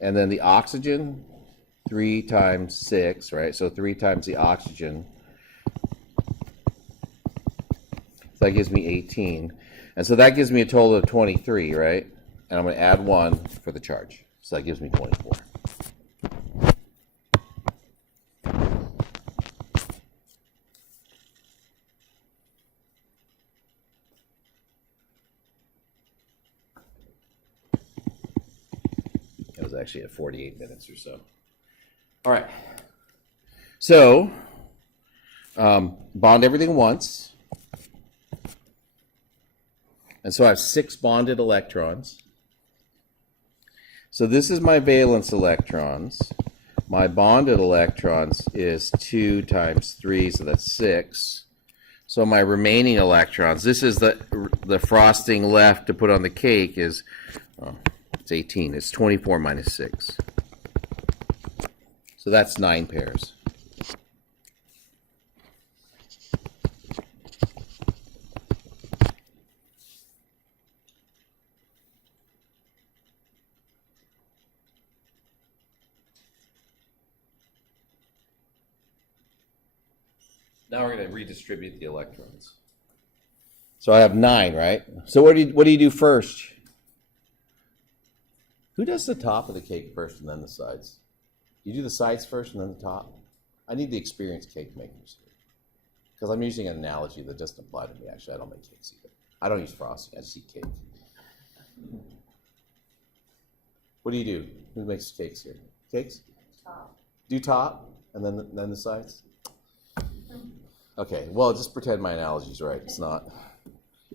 And then the oxygen, 3 times 6, right? So 3 times the oxygen. So that gives me 18. And so that gives me a total of 23, right? And I'm going to add 1 for the charge. So that gives me 24. Actually at 48 minutes or so. All right. So, bond everything once. And so I have 6 bonded electrons. So this is my valence electrons. My bonded electrons is 2 times 3, so that's 6. So my remaining electrons, this is the frosting left to put on the cake is... it's 18. It's 24 minus 6. So that's 9 pairs. Now we're going to redistribute the electrons. So I have 9, right? So what do you do first? Who does the top of the cake first and then the sides? You do the sides first and then the top? I need the experienced cake makers here. Because I'm using an analogy that doesn't apply to me. Actually, I don't make cakes either. I don't use frosting. I just eat cake. What do you do? Who makes cakes here? Cakes? Top. Do top and then the sides? Okay, well, just pretend my analogy's right. It's not.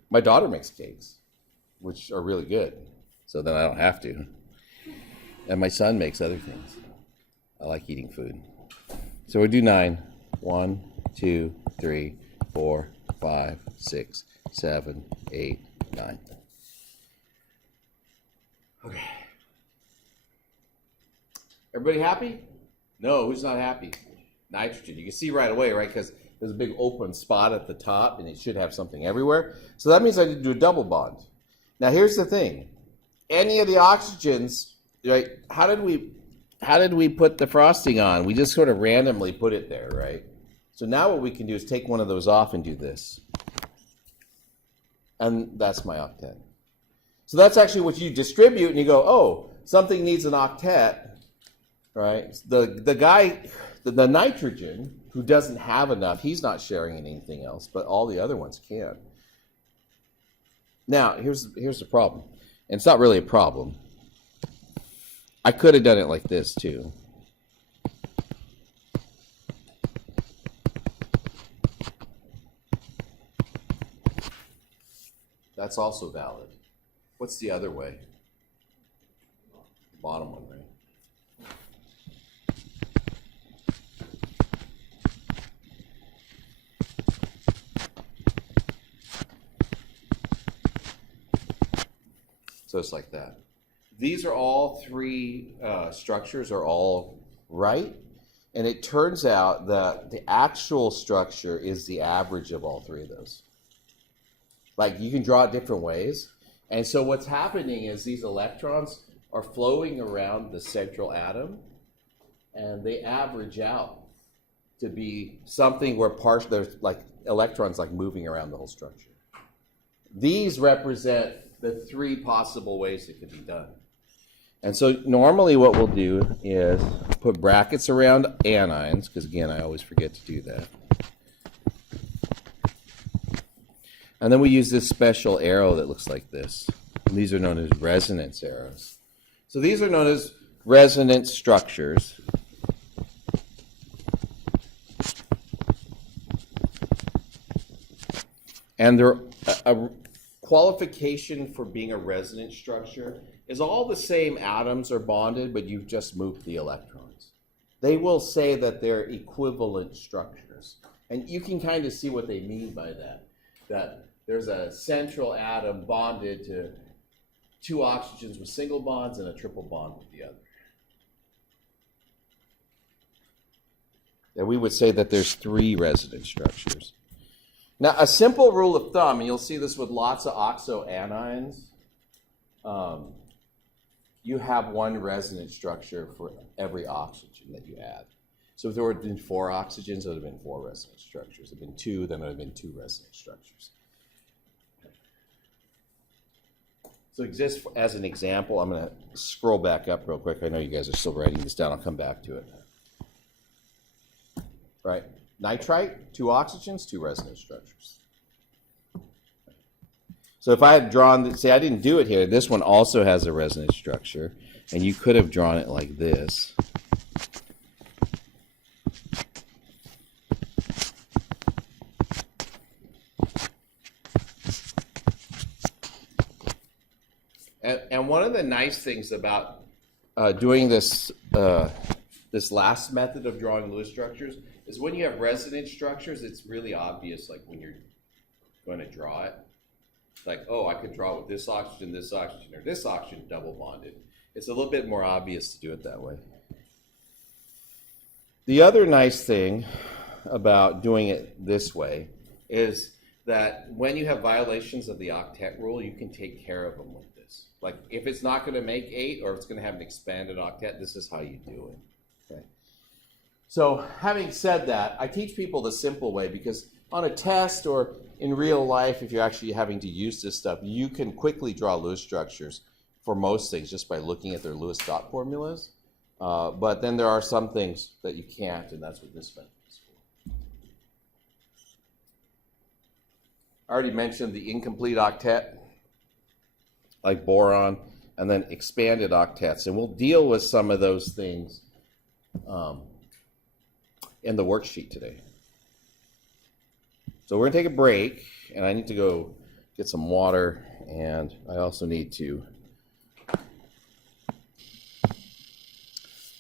My daughter makes cakes, which are really good. So then I don't have to. And my son makes other things. I like eating food. So we do 9. 1, 2, 3, 4, 5, 6, 7, 8, 9. Okay. Everybody happy? No, who's not happy? Nitrogen. You can see right away, right? Because there's a big open spot at the top, and it should have something everywhere. So that means I need to do a double bond. Now, here's the thing. Any of the oxygens, right? How did we put the frosting on? We just sort of randomly put it there, right? So now what we can do is take one of those off and do this. And that's my octet. So that's actually what you distribute, and you go, oh, something needs an octet, right? The guy, the nitrogen, who doesn't have enough, he's not sharing anything else, but all the other ones can. Now, here's the problem. And it's not really a problem. I could have done it like this, too. That's also valid. What's the other way? The bottom one, right? So it's like that. These are all three structures are all right. And it turns out that the actual structure is the average of all three of those. Like, you can draw it different ways. And so what's happening is these electrons are flowing around the central atom, and they average out to be something where there's like electrons like moving around the whole structure. These represent the three possible ways it could be done. And so normally what we'll do is put brackets around anions, because again, I always forget to do that. And then we use this special arrow that looks like this. And these are known as resonance arrows. So these are known as resonance structures. And they're a qualification for being a resonance structure is all the same atoms are bonded, but you've just moved the electrons. They will say that they're equivalent structures. And you can kind of see what they mean by that. That there's a central atom bonded to two oxygens with single bonds and a triple bond with the other. And we would say that there's three resonance structures. Now, a simple rule of thumb, and you'll see this with lots of oxoanions, you have one resonance structure for every oxygen that you add. So if there would have been 4 oxygens, it would have been 4 resonance structures. If there had been 2, then it would have been 2 resonance structures. So exists as an example. I'm going to scroll back up real quick. I know you guys are still writing this down. I'll come back to it. Right. Nitrite, 2 oxygens, 2 resonance structures. So if I had drawn, see, I didn't do it here. This one also has a resonance structure, and you could have drawn it like this. And one of the nice things about doing this this last method of drawing Lewis structures is when you have resonance structures, it's really obvious, like when you're going to draw it. Like, oh, I could draw it with this oxygen, or this oxygen double bonded. It's a little bit more obvious to do it that way. The other nice thing about doing it this way is that when you have violations of the octet rule, you can take care of them with this. Like, if it's not going to make 8 or if it's going to have an expanded octet, this is how you do it. Okay. So having said that, I teach people the simple way because on a test or in real life, if you're actually having to use this stuff, you can quickly draw Lewis structures for most things just by looking at their Lewis dot formulas. But then there are some things that you can't, and that's what this method is for. I already mentioned the incomplete octet, like boron, and then expanded octets. And we'll deal with some of those things in the worksheet today. So we're going to take a break, and I need to go get some water, and I also need to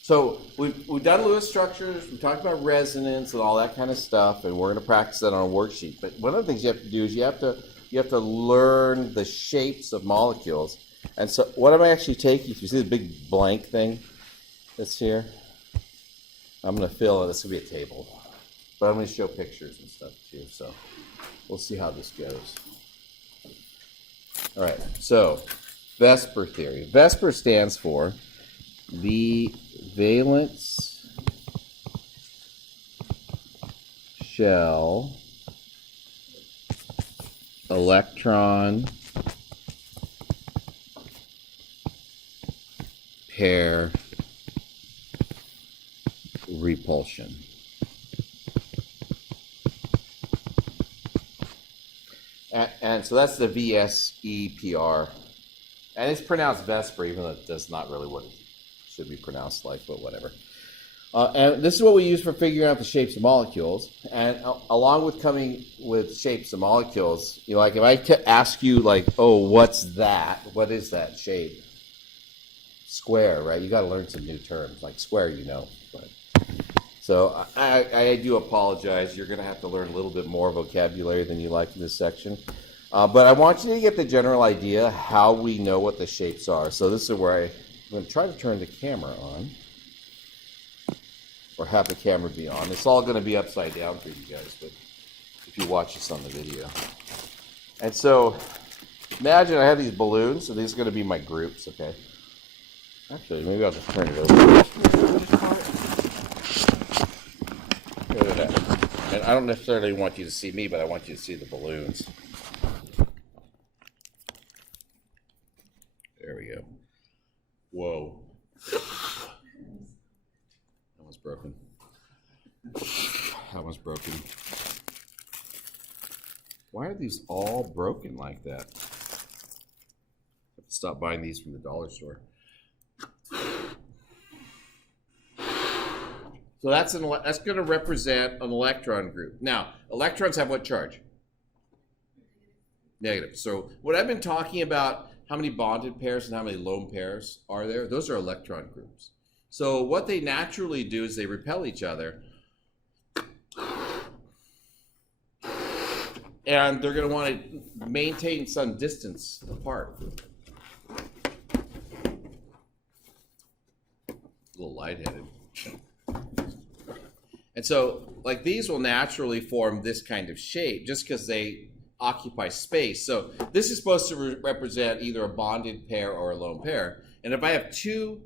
So we've done Lewis structures, we talked about resonance and all that kind of stuff, and we're going to practice that on a worksheet. But one of the things you have to do is you have to learn the shapes of molecules. And so what I'm actually taking you through, see the big blank thing that's here? I'm going to fill it. This will be a table. But I'm going to show pictures and stuff too. So we'll see how this goes. All right. So VSEPR theory. VSEPR stands for the valence shell electron pair repulsion. And so that's the VSEPR. And it's pronounced VSEPR, even though that's not really what it should be pronounced like, but whatever. And this is what we use for figuring out the shapes of molecules. And along with coming with shapes of molecules, you know, like if I ask you, like, oh, what's that? What is that shape? Square, right? You got to learn some new terms. Like square, you know. But, so I do apologize. You're going to have to learn a little bit more vocabulary than you like in this section. But I want you to get the general idea how we know what the shapes are. So this is where I'm going to try to turn the camera on, or have the camera be on. It's all going to be upside down for you guys, but if you watch this on the video. And so imagine I have these balloons, so these are going to be my groups, okay? Actually, maybe I'll just turn it over. Look at that. And I don't necessarily want you to see me, but I want you to see the balloons. There we go. Whoa. That one's broken. That one's broken. Why are these all broken like that? I have to stop buying these from the dollar store. So that's going to represent an electron group. Now, electrons have what charge? Negative. So what I've been talking about, how many bonded pairs and how many lone pairs are there? Those are electron groups. So what they naturally do is they repel each other. And they're going to want to maintain some distance apart. A little lightheaded. And so, like, these will naturally form this kind of shape just because they occupy space. So this is supposed to represent either a bonded pair or a lone pair. And if I have two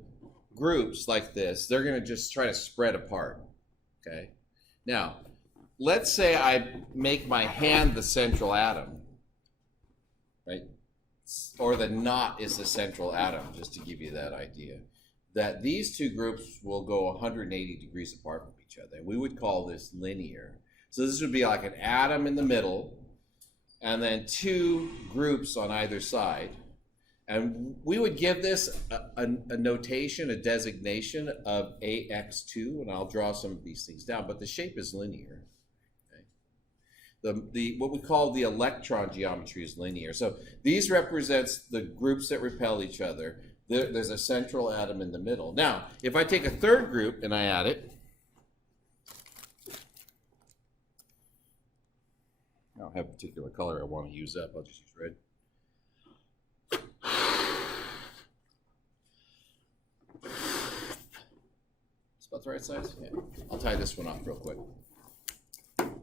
groups like this, they're going to just try to spread apart. Okay? Now, let's say I make my hand the central atom, right? Or the knot is the central atom, just to give you that idea. That these two groups will go 180 degrees apart from each other. We would call this linear. So this would be like an atom in the middle, and then two groups on either side. And we would give this a notation, a designation of AX2, and I'll draw some of these things down, but the shape is linear. Okay? What we call the electron geometry is linear. So these represents the groups that repel each other. There's a central atom in the middle. Now, if I take a third group and I add it, I don't have a particular color I want to use up. I'll just use red. It's about the right size? Yeah. I'll tie this one off real quick.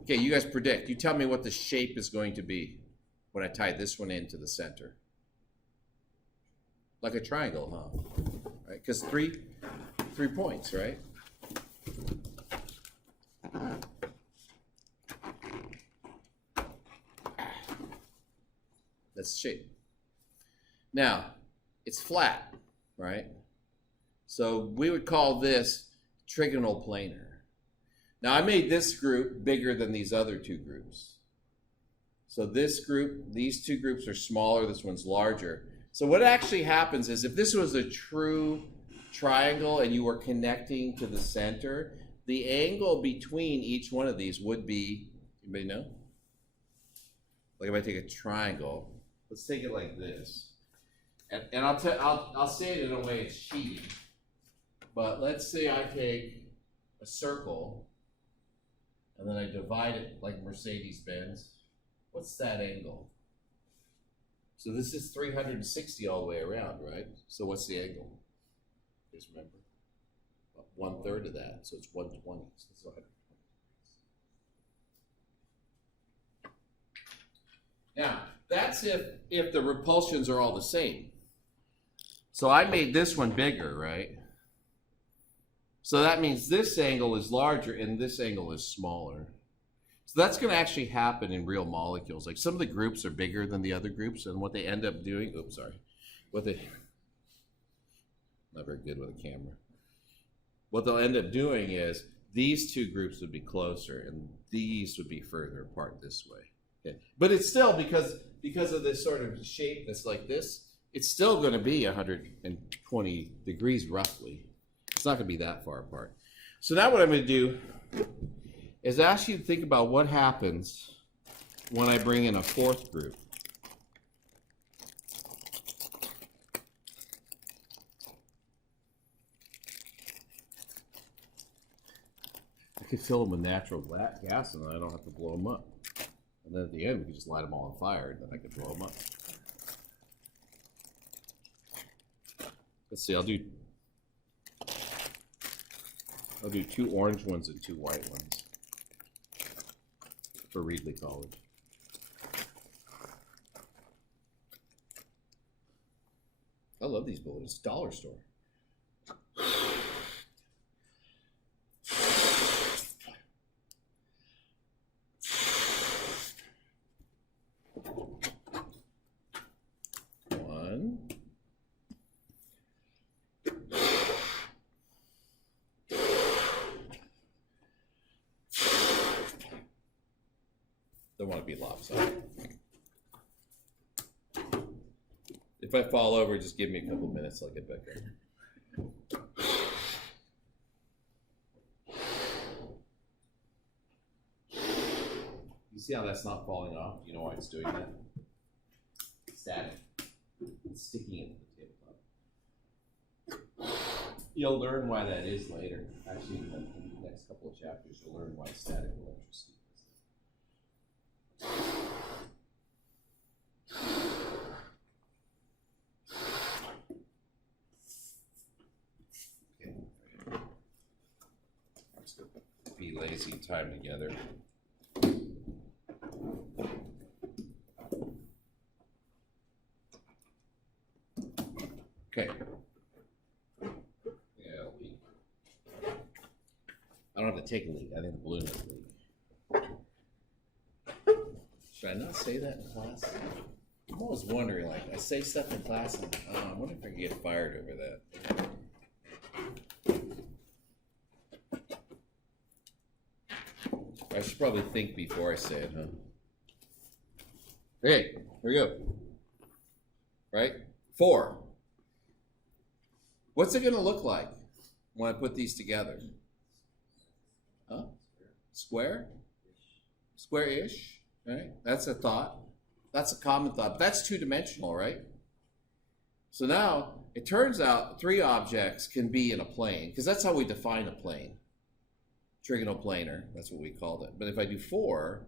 Okay, you guys predict. You tell me what the shape is going to be when I tie this one into the center. Like a triangle, huh? Right? Because three points, right? That's the shape. Now, it's flat, right? So we would call this Trigonal Planar. Now, I made this group bigger than these other two groups. So this group, these two groups are smaller, this one's larger. So what actually happens is if this was a true triangle and you were connecting to the center, the angle between each one of these would be, anybody know? Like if I take a triangle, let's take it like this. And I'll say it in a way it's cheating. But let's say I take a circle and then I divide it like Mercedes-Benz. What's that angle? So this is 360 all the way around, right? So what's the angle? Just remember, 1/3 of that, so it's 120. So it's 120 degrees. Now, that's if the repulsions are all the same. So I made this one bigger, right? So that means this angle is larger and this angle is smaller. So that's going to actually happen in real molecules. Like some of the groups are bigger than the other groups, and what they end up doing, oops, sorry. Not very good with a camera. What they'll end up doing is these two groups would be closer and these would be further apart this way. Okay. But it's still, because of this sort of shape that's like this, it's still going to be 120 degrees roughly. It's not going to be that far apart. So now what I'm going to do is ask you to think about what happens when I bring in a fourth group. I could fill them with natural gas and then I don't have to blow them up. And then at the end, we could just light them all on fire and then I could blow them up. Let's see, I'll do 2 orange ones and 2 white ones for Reedley College. I love these bullets. It's a dollar store. Don't want to be lopsided. If I fall over, just give me a couple minutes, I'll get back up. You see how that's not falling off? You know why it's doing that? It's static. It's sticking into the tabletop. You'll learn why that is later. Actually, in the next couple of chapters, you'll learn why static electricity. Okay. Let's go be lazy and time together. Okay. Yeah, leak. I don't have to take a leak. I think the balloon has a leak. Should I not say that in class? I'm always wondering, like, I say stuff in class and I wonder if I can get fired over that. I should probably think before I say it, huh? Okay, here we go. Right? 4. What's it going to look like when I put these together? Huh? Square? Square-ish? Right? That's a thought. That's a common thought. But that's 2-dimensional, right? So now, it turns out 3 objects can be in a plane, because that's how we define a plane. Trigonal planar, that's what we called it. But if I do 4,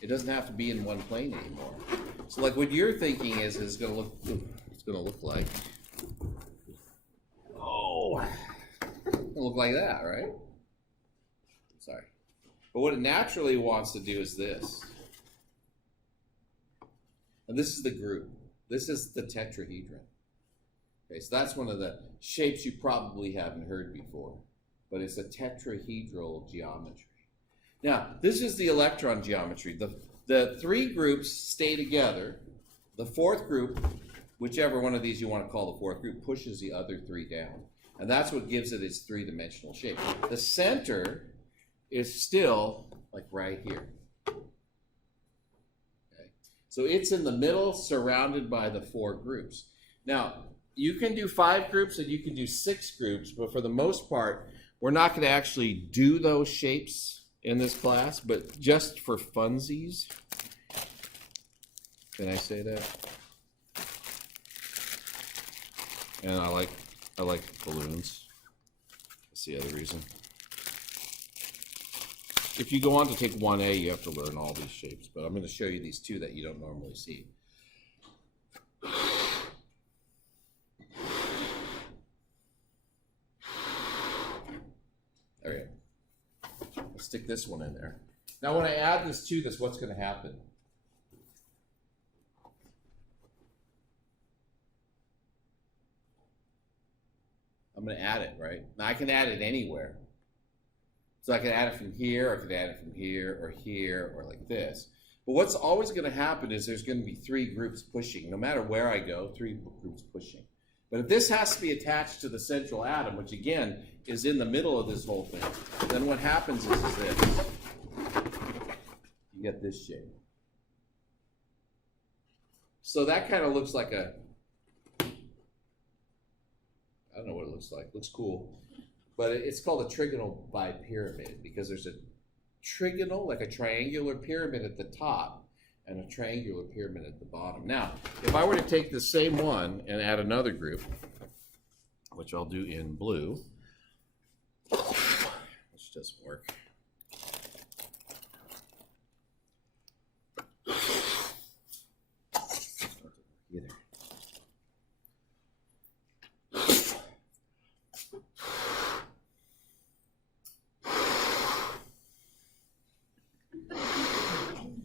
it doesn't have to be in one plane anymore. So like what you're thinking is it's going to look like, it'll look like that, right? Sorry. But what it naturally wants to do is this. And this is the group. This is the tetrahedron. Okay, so that's one of the shapes you probably haven't heard before, but it's a tetrahedral geometry. Now, this is the electron geometry. The 3 groups stay together. The 4th group, whichever one of these you want to call the 4th group, pushes the other 3 down. And that's what gives it its 3-dimensional shape. The center is still like right here. So it's in the middle, surrounded by the 4 groups. Now, you can do 5 groups and you can do 6 groups, but for the most part, we're not going to actually do those shapes in this class, but just for funsies. Can I say that? And I like balloons. That's the other reason. If you go on to take 1A, you have to learn all these shapes, but I'm going to show you these two that you don't normally see. There we go. Let's stick this one in there. Now when I add this to this, what's going to happen? I'm going to add it, right? Now I can add it anywhere. So I can add it from here, or I can add it from here, or like this. But what's always going to happen is there's going to be three groups pushing. No matter where I go, three groups pushing. But if this has to be attached to the central atom, which again is in the middle of this whole thing, then what happens is this. You get this shape. So that kind of looks like a, I don't know what it looks like. Looks cool. But it's called a trigonal pyramid because there's a trigonal, like a triangular pyramid at the top and a triangular pyramid at the bottom. Now, if I were to take the same one and add another group, which I'll do in blue, which doesn't work. Either.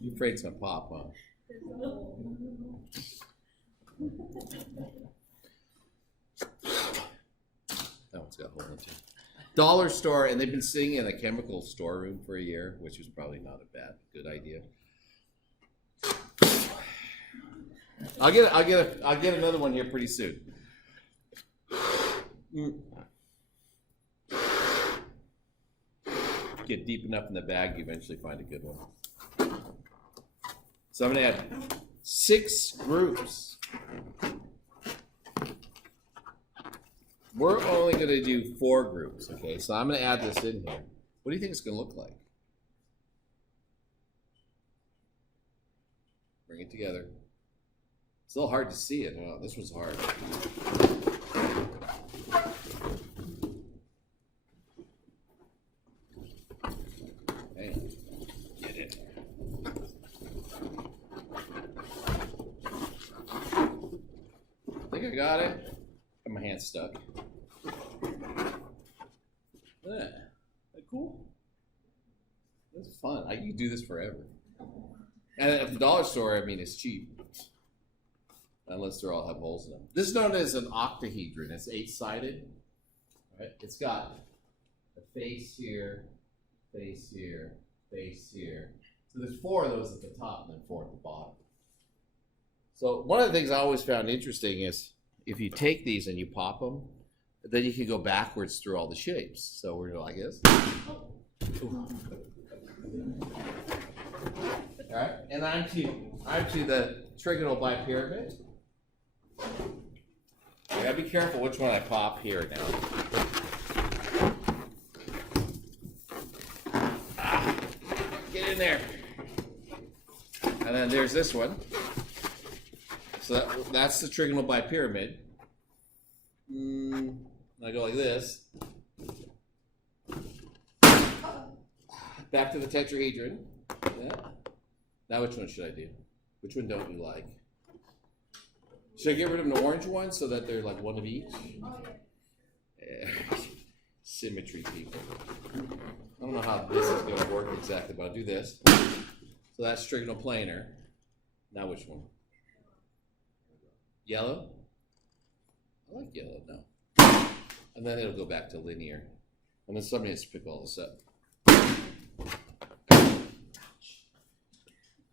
You're afraid it's gonna pop, huh? That one's got a hole in it too. Dollar store, and they've been sitting in a chemical storeroom for a year, which was probably not a good idea. I'll get another one here pretty soon. Get deep enough in the bag, you eventually find a good one. So I'm going to add 6 groups. We're only going to do 4 groups, okay? So I'm going to add this in here. What do you think it's going to look like? Bring it together. It's a little hard to see it. Oh, this one's hard. Hey, get it. I think I got it. Got my hand stuck. Yeah. Cool. That's fun. You can do this forever. And at the dollar store, I mean, it's cheap. Unless they all have holes in them. This is known as an octahedron. It's 8-sided. Right? It's got a face here, face here, face here. So there's 4 of those at the top and then 4 at the bottom. So one of the things I always found interesting is if you take these and you pop them, then you can go backwards through all the shapes. So we're going to go like this. All right, and I'm to the trigonal pyramid. I gotta be careful which one I pop here now. Get in there. And then there's this one. So that's the trigonal pyramid. I go like this. Back to the tetrahedron. Yeah. Now which one should I do? Which one don't you like? Should I get rid of the orange one so that they're like one of each? Yeah. Symmetry, people. I don't know how this is going to work exactly, but I'll do this. So that's trigonal planar. Now which one? Yellow? I like yellow now. And then it'll go back to linear. And then somebody has to pick all this up.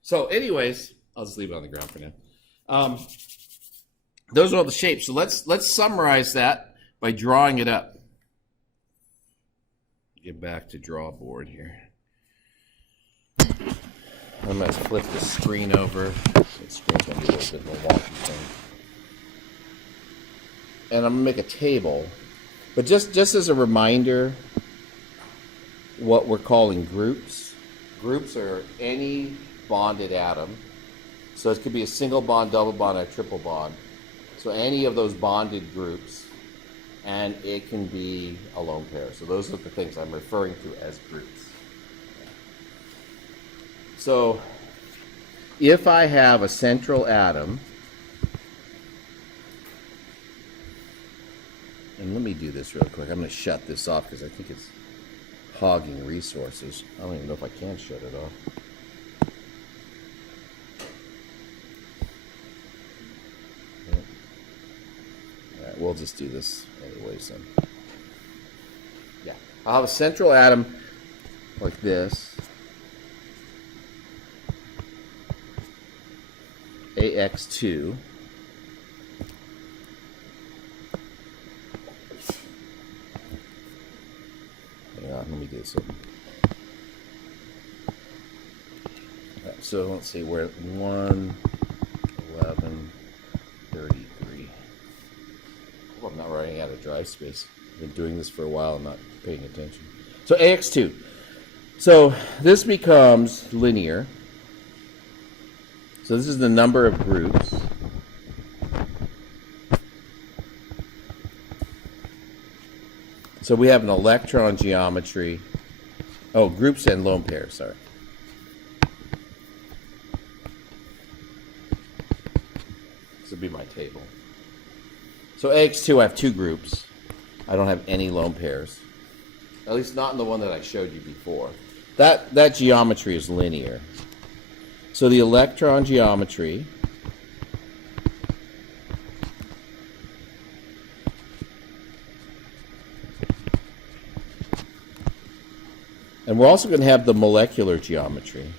So anyways, I'll just leave it on the ground for now. Those are all the shapes. So let's summarize that by drawing it up. Get back to draw board here. I'm going to flip the screen over. The screen's going to be a little bit more wonky thing. And I'm going to make a table. But just as a reminder, what we're calling groups. Groups are any bonded atom. So it could be a single bond, double bond, or a triple bond. So any of those bonded groups. and it can be a lone pair. So those are the things I'm referring to as groups. So if I have a central atom, and let me do this real quick. I'm going to shut this off because I think it's hogging resources. I don't even know if I can shut it off. We'll just do this anyways then. Yeah. I'll have a central atom like this. AX2. Hang on, let me do this. Right, so let's see, we're at 1, 11, 33. Well, I'm not running out of drive space. I've been doing this for a while and not paying attention. So AX2. So this becomes linear. So this is the number of groups. So we have an electron geometry. Oh, groups and lone pairs, sorry. This would be my table. So AX2, I have 2 groups. I don't have any lone pairs. At least not in the one that I showed you before. That geometry is linear. So the electron geometry and we're also going to have the molecular geometry.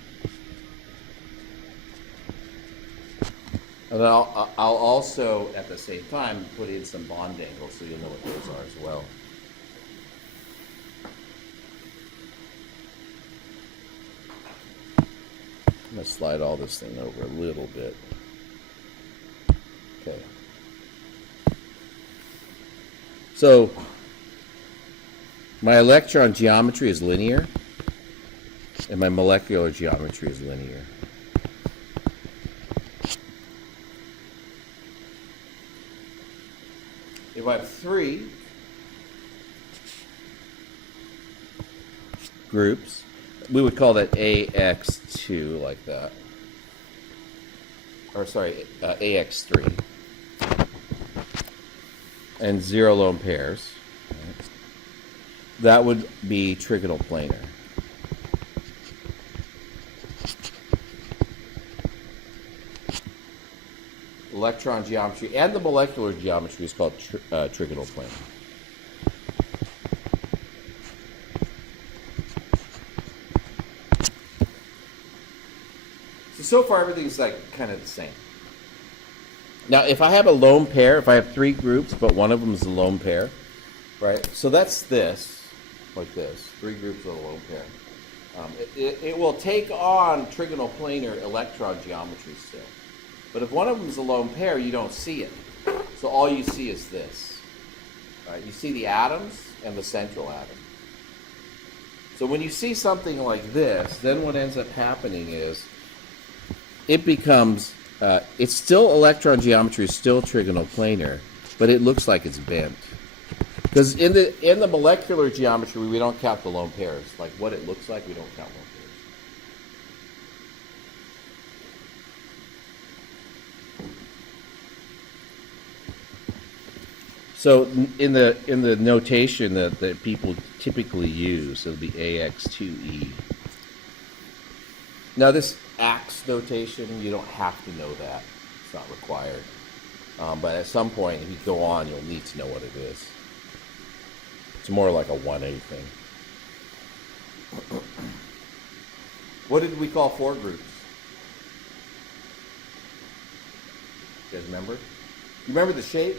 And I'll also, at the same time, put in some bond angles so you'll know what those are as well. I'm going to slide all this thing over a little bit. Okay. So, my electron geometry is linear, and my molecular geometry is linear. If I have 3 groups, we would call that AX2 like that. Or sorry, AX3. And 0 lone pairs. Right? That would be trigonal planar. Electron geometry and the molecular geometry is called trigonal planar. So far everything's like kind of the same. Now if I have a lone pair, if I have 3 groups but one of them is a lone pair, right? So that's this, like this, 3 groups with a lone pair. It will take on trigonal planar electron geometry still. But if one of them is a lone pair, you don't see it. So all you see is this. Right? You see the atoms and the central atom. So when you see something like this, then what ends up happening is it becomes, it's still electron geometry, is still trigonal planar, but it looks like it's bent. Because in the molecular geometry, we don't count the lone pairs. Like what it looks like, we don't count lone pairs. So in the notation that people typically use, it'll be AX2E. Now this AX notation, you don't have to know that. It's not required. But at some point, if you go on, you'll need to know what it is. It's more like a 1A thing. What did we call 4 groups? You guys remember? You remember the shape?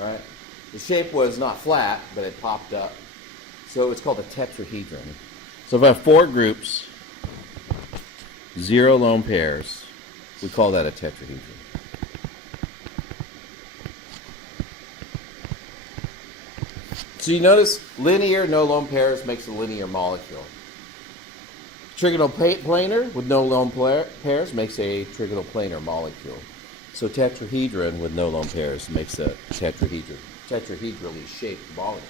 Right? The shape was not flat, but it popped up. So it's called a tetrahedron. So if I have 4 groups, 0 lone pairs, we call that a tetrahedron. So you notice linear, no lone pairs makes a linear molecule. Trigonal planar with no lone pairs makes a trigonal planar molecule. So tetrahedron with no lone pairs makes a tetrahedron. tetrahedrally shaped molecule.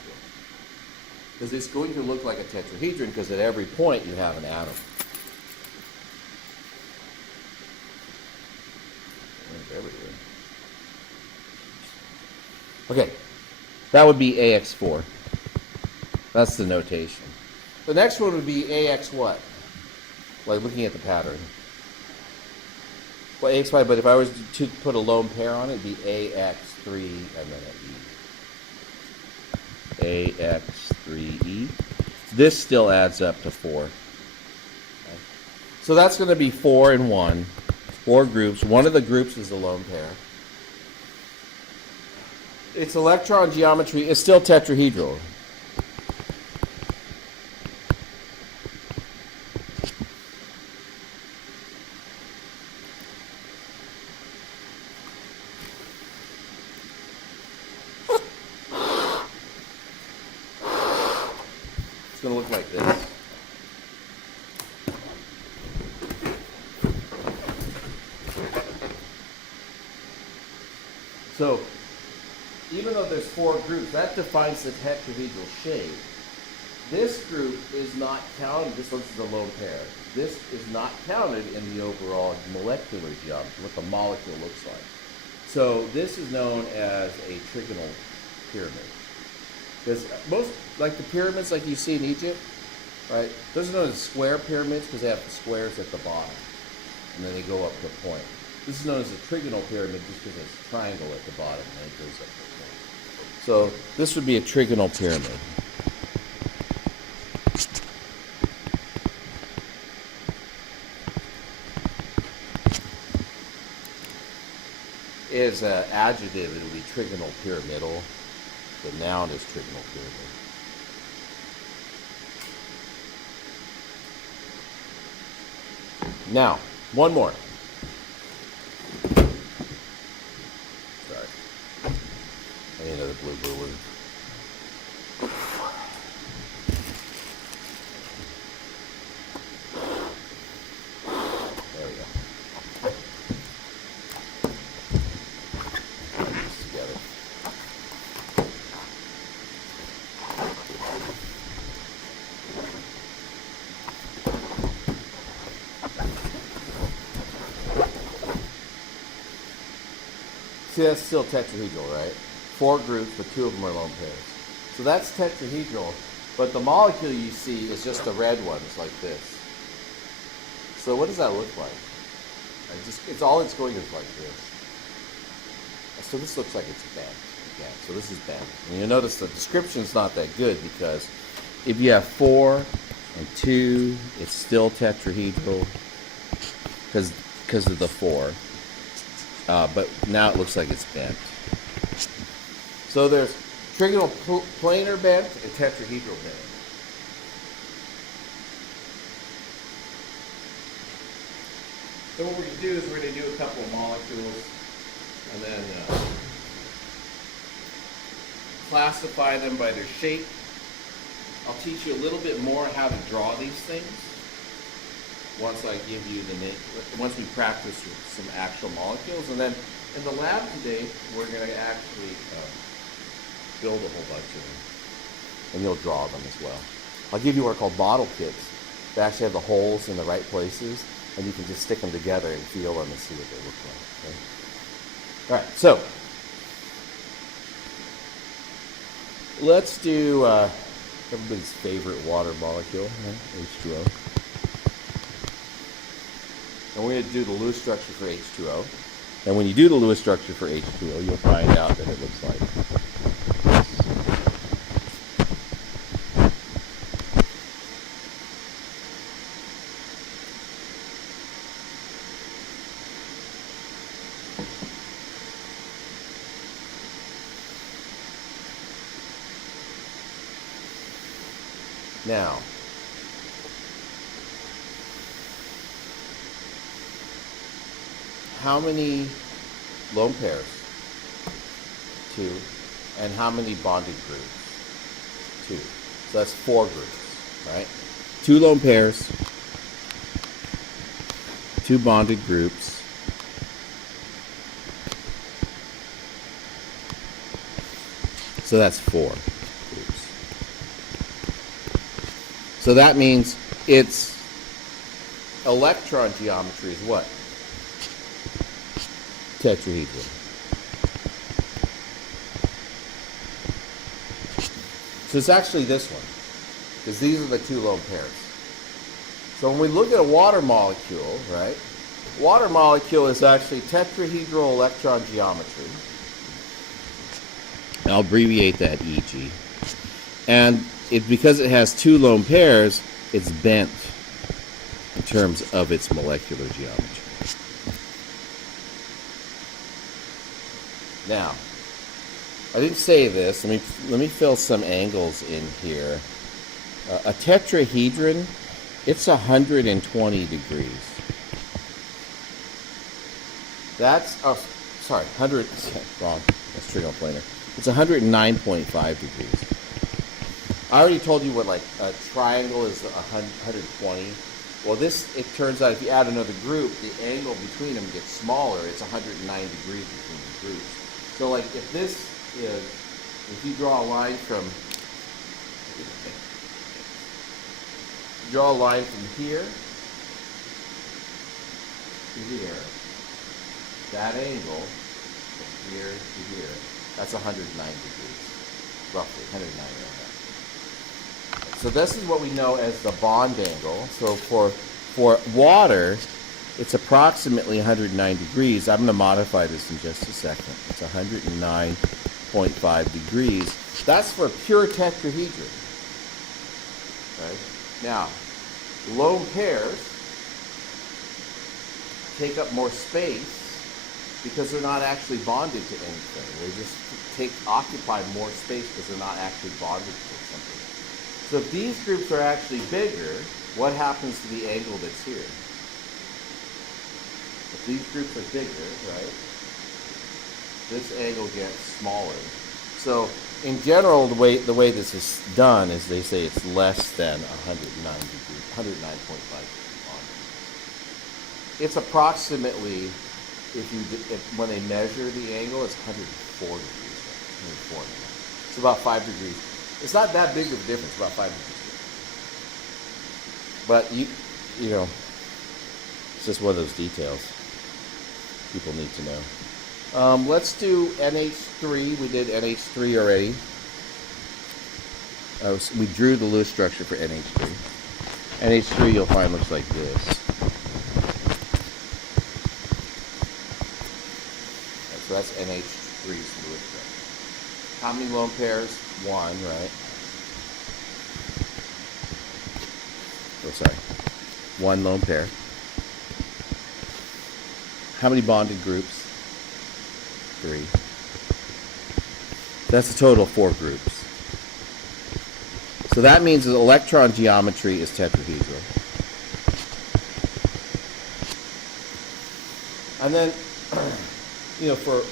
Because it's going to look like a tetrahedron because at every point you have an atom. Everywhere. Okay, that would be AX4. That's the notation. The next one would be AX what? Like looking at the pattern. Well, AX5, but if I was to put a lone pair on it, it'd be AX3 and then an E. AX3E. This still adds up to 4. Okay. So that's going to be 4 and 1. 4 groups. One of the groups is the lone pair. Its electron geometry is still tetrahedral. It's going to look like this. So, even though there's 4 groups, that defines the tetrahedral shape. This group is not counted. This looks as a lone pair. This is not counted in the overall molecular geometry, what the molecule looks like. So this is known as a trigonal pyramid. Because most, like the pyramids like you see in Egypt, right? Those are known as square pyramids because they have the squares at the bottom. And then they go up to a point. This is known as a trigonal pyramid just because it's a triangle at the bottom and then it goes up to a point. So this would be a trigonal pyramid. As an adjective, it would be trigonal pyramidal. The noun is trigonal pyramid. Now, one more. Sorry. I need another blue balloon. There we go. Put this together. See, that's still tetrahedral, right? 4 groups, but 2 of them are lone pairs. So that's tetrahedral, but the molecule you see is just the red ones like this. So what does that look like? It's all it's going is like this. So this looks like it's bent. Yeah, so this is bent. And you'll notice the description's not that good because if you have 4 and 2, it's still tetrahedral because of the 4. But now it looks like it's bent. So there's trigonal planar bent and tetrahedral bent. So what we're going to do is we're going to do a couple of molecules and then classify them by their shape. I'll teach you a little bit more how to draw these things once I give you the name, once we practice with some actual molecules. And then in the lab today, we're going to actually build a whole bunch of them. And you'll draw them as well. I'll give you what are called model kits. They actually have the holes in the right places, and you can just stick them together and feel them and see what they look like. Okay? All right, so let's do everybody's favorite water molecule, H2O. And we're going to do the Lewis structure for H2O. And when you do the Lewis structure for H2O, you'll find out that it looks like this. Now, how many lone pairs? 2. And how many bonded groups? 2. So that's 4 groups, right? 2 lone pairs, 2 bonded groups, So that's 4 groups. So that means its electron geometry is what? Tetrahedral. So it's actually this one, because these are the 2 lone pairs. So when we look at a water molecule, right, water molecule is actually tetrahedral electron geometry. I'll abbreviate that EG. And because it has 2 lone pairs, it's bent in terms of its molecular geometry. Now, I didn't say this. Let me fill some angles in here. A tetrahedron, it's 120 degrees. That's, oh, sorry, 100, wrong. That's Trigonal Planar. It's 109.5 degrees. I already told you what, like, a triangle is 120. Well, this, it turns out if you add another group, the angle between them gets smaller. It's 109 degrees between the groups. So, like, if this is, if you draw a line from, here to here, that angle from here to here, that's 109 degrees, roughly 109. So this is what we know as the bond angle. So for water, it's approximately 109 degrees. I'm going to modify this in just a second. It's 109.5 degrees. That's for pure tetrahedron. Right? Now, lone pairs take up more space because they're not actually bonded to anything. They just occupy more space because they're not actually bonded to something. So if these groups are actually bigger, what happens to the angle that's here? If these groups are bigger, right, this angle gets smaller. So in general, the way this is done is they say it's less than 109 degrees, 109.5 degrees bonding. It's approximately, when they measure the angle, it's 104 degrees. 104. It's about 5 degrees. It's not that big of a difference, about 5 degrees. But you know, it's just one of those details people need to know. Let's do NH3. We did NH3 already. We drew the Lewis structure for NH3. NH3 you'll find looks like this. So that's NH3's Lewis structure. How many lone pairs? 1, right? Oh, sorry. 1 lone pair. How many bonded groups? 3. That's a total of 4 groups. So that means the electron geometry is tetrahedral. And then, you know, for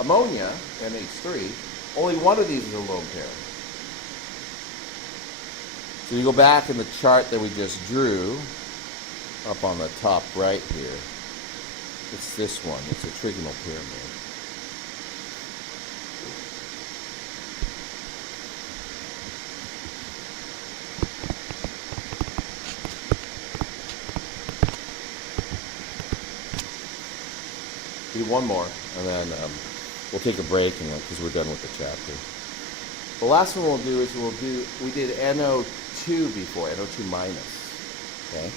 ammonia, NH3, only one of these is a lone pair. So you go back in the chart that we just drew, up on the top right here. It's this one. It's a Trigonal Pyramid. Do one more, and then we'll take a break, and because we're done with the chapter. The last one we'll do is we did NO2 before, NO2 minus. Okay.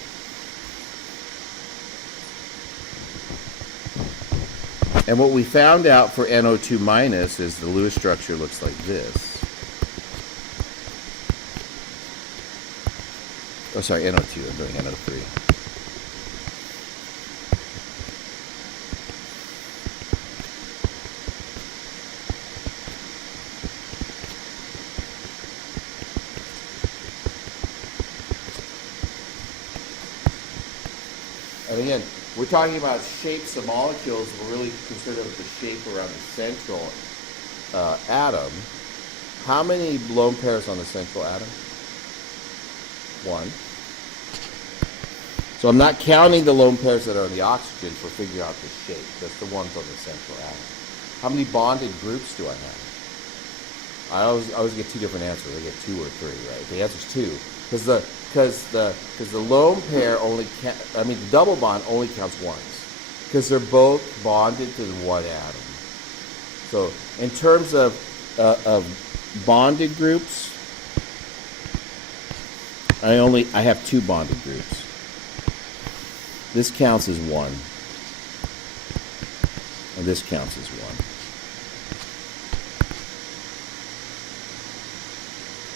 And what we found out for NO2 minus is the Lewis structure looks like this. Oh, sorry, NO2. I'm doing NO3. And again, we're talking about shapes of molecules. We're really concerned with the shape around the central atom. How many lone pairs on the central atom? 1. So I'm not counting the lone pairs that are on the oxygens for figuring out the shape. That's the ones on the central atom. How many bonded groups do I have? I always get two different answers. I get 2 or 3, right? The answer's 2, because the lone pair the double bond only counts once, because they're both bonded to one atom. So in terms of bonded groups, I have 2 bonded groups. This counts as 1, and this counts as 1.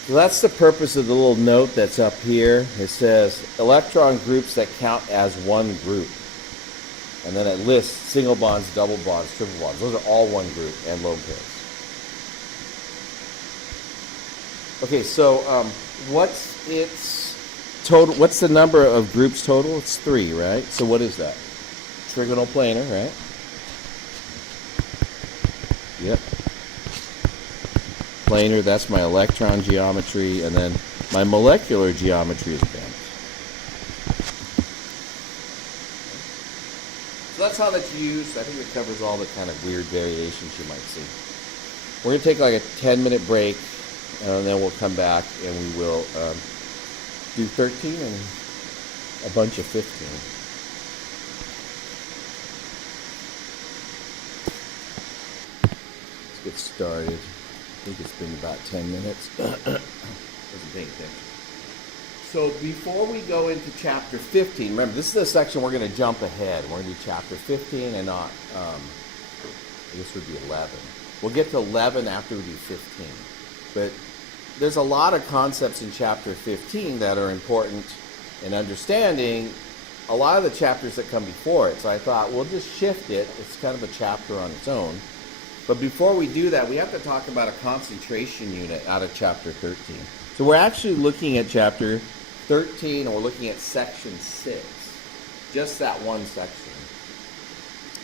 So that's the purpose of the little note that's up here. It says electron groups that count as one group. And then it lists single bonds, double bonds, triple bonds. Those are all one group and lone pairs. Okay, so what's its total? What's the number of groups total? It's 3, right? So what is that? Trigonal planar, right? Yep. Planar, that's my electron geometry, and then my molecular geometry is bent. So that's how that's used. I think it covers all the kind of weird variations you might see. We're going to take like a 10-minute break, and then we'll come back and we will do 13 and a bunch of 15. Let's get started. I think it's been about 10 minutes. Wasn't paying attention. So before we go into chapter 15, remember this is the section we're going to jump ahead. We're going to do chapter 15 and not, I guess it would be 11. We'll get to 11 after we do 15. But there's a lot of concepts in chapter 15 that are important in understanding a lot of the chapters that come before it. So I thought we'll just shift it. It's kind of a chapter on its own. But before we do that, we have to talk about a concentration unit out of chapter 13. So we're actually looking at chapter 13, or we're looking at section 6, just that one section.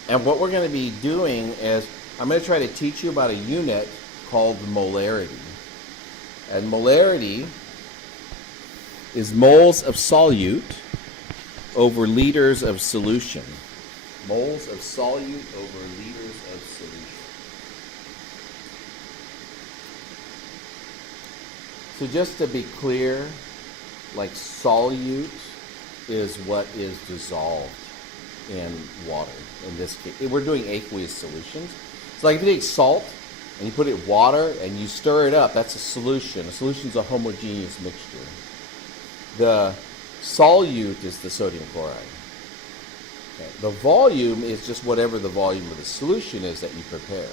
And what we're going to be doing is I'm going to try to teach you about a unit called molarity. And molarity is moles of solute over liters of solution. Moles of solute over liters of solution. So just to be clear, like solute is what is dissolved in water. In this case, we're doing aqueous solutions. So like if you take salt and you put it in water and you stir it up, that's a solution. A solution is a homogeneous mixture. The solute is the sodium chloride. Okay. The volume is just whatever the volume of the solution is that you prepare.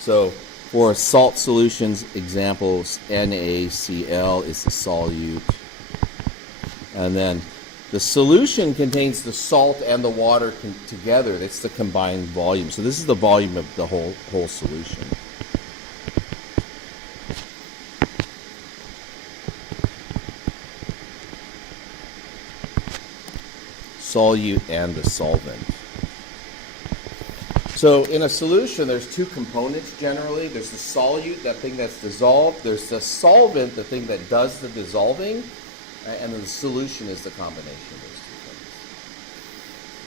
So for salt solutions, examples, NaCl is the solute. And then the solution contains the salt and the water together. That's the combined volume. So this is the volume of the whole solution. Solute and the solvent. So in a solution, there's 2 components generally. There's the solute, that thing that's dissolved. There's the solvent, the thing that does the dissolving. And then the solution is the combination of those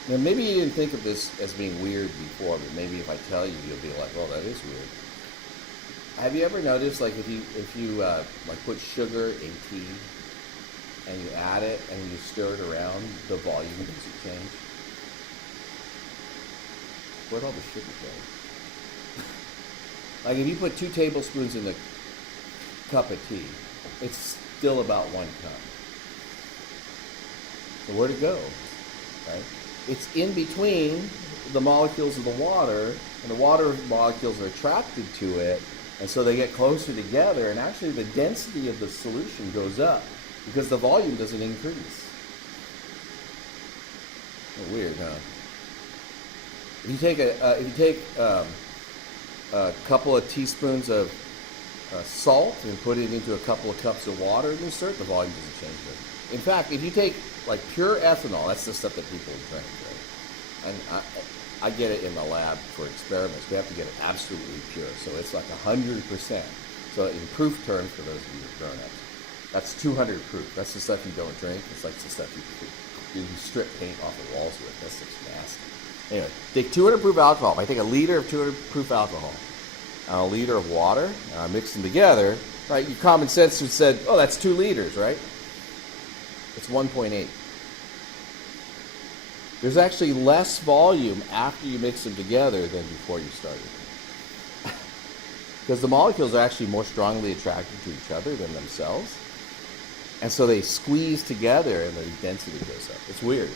2 things. Now, maybe you didn't think of this as being weird before, but maybe if I tell you, you'll be like, "Oh, that is weird." Have you ever noticed, like, if you like put sugar in tea and you add it and you stir it around, the volume doesn't change? Where'd all the sugar go? Like if you put 2 tablespoons in a cup of tea, it's still about 1 cup. So where'd it go? Right? It's in between the molecules of the water, and the water molecules are attracted to it, and so they get closer together, and actually the density of the solution goes up because the volume doesn't increase. Weird, huh? If you take a couple of teaspoons of salt and put it into a couple of cups of water and stir it, the volume doesn't change it. In fact, if you take like pure ethanol, that's the stuff that people drink, right? And I get it in the lab for experiments. We have to get it absolutely pure, so it's like 100%. So in proof terms, for those of you who are grown-ups, that's 200 proof. That's the stuff you don't drink. It's like the stuff you strip paint off the walls with. That's just nasty. Anyway, take 200 proof alcohol. I take a liter of 200 proof alcohol. on a liter of water, and I mix them together, right, your common sense would say, oh, that's 2 liters, right? It's 1.8. There's actually less volume after you mix them together than before you started. Because the molecules are actually more strongly attracted to each other than themselves. And so they squeeze together and the density goes up. It's weird.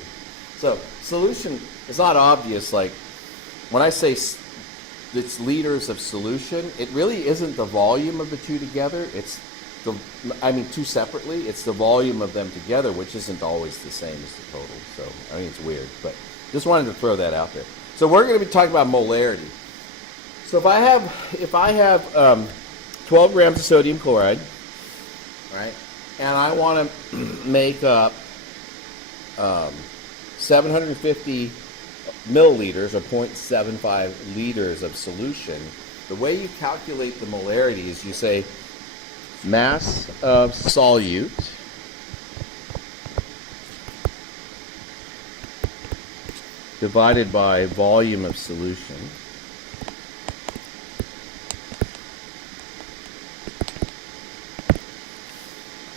So solution is not obvious. Like when I say it's liters of solution, it really isn't the volume of the two together. It's two separately. It's the volume of them together, which isn't always the same as the total. So I mean, it's weird, but just wanted to throw that out there. So we're going to be talking about molarity. So if I have 12 grams of sodium chloride, right, and I want to make up 750 milliliters or 0.75 liters of solution, the way you calculate the molarity is you say mass of solute divided by volume of solution.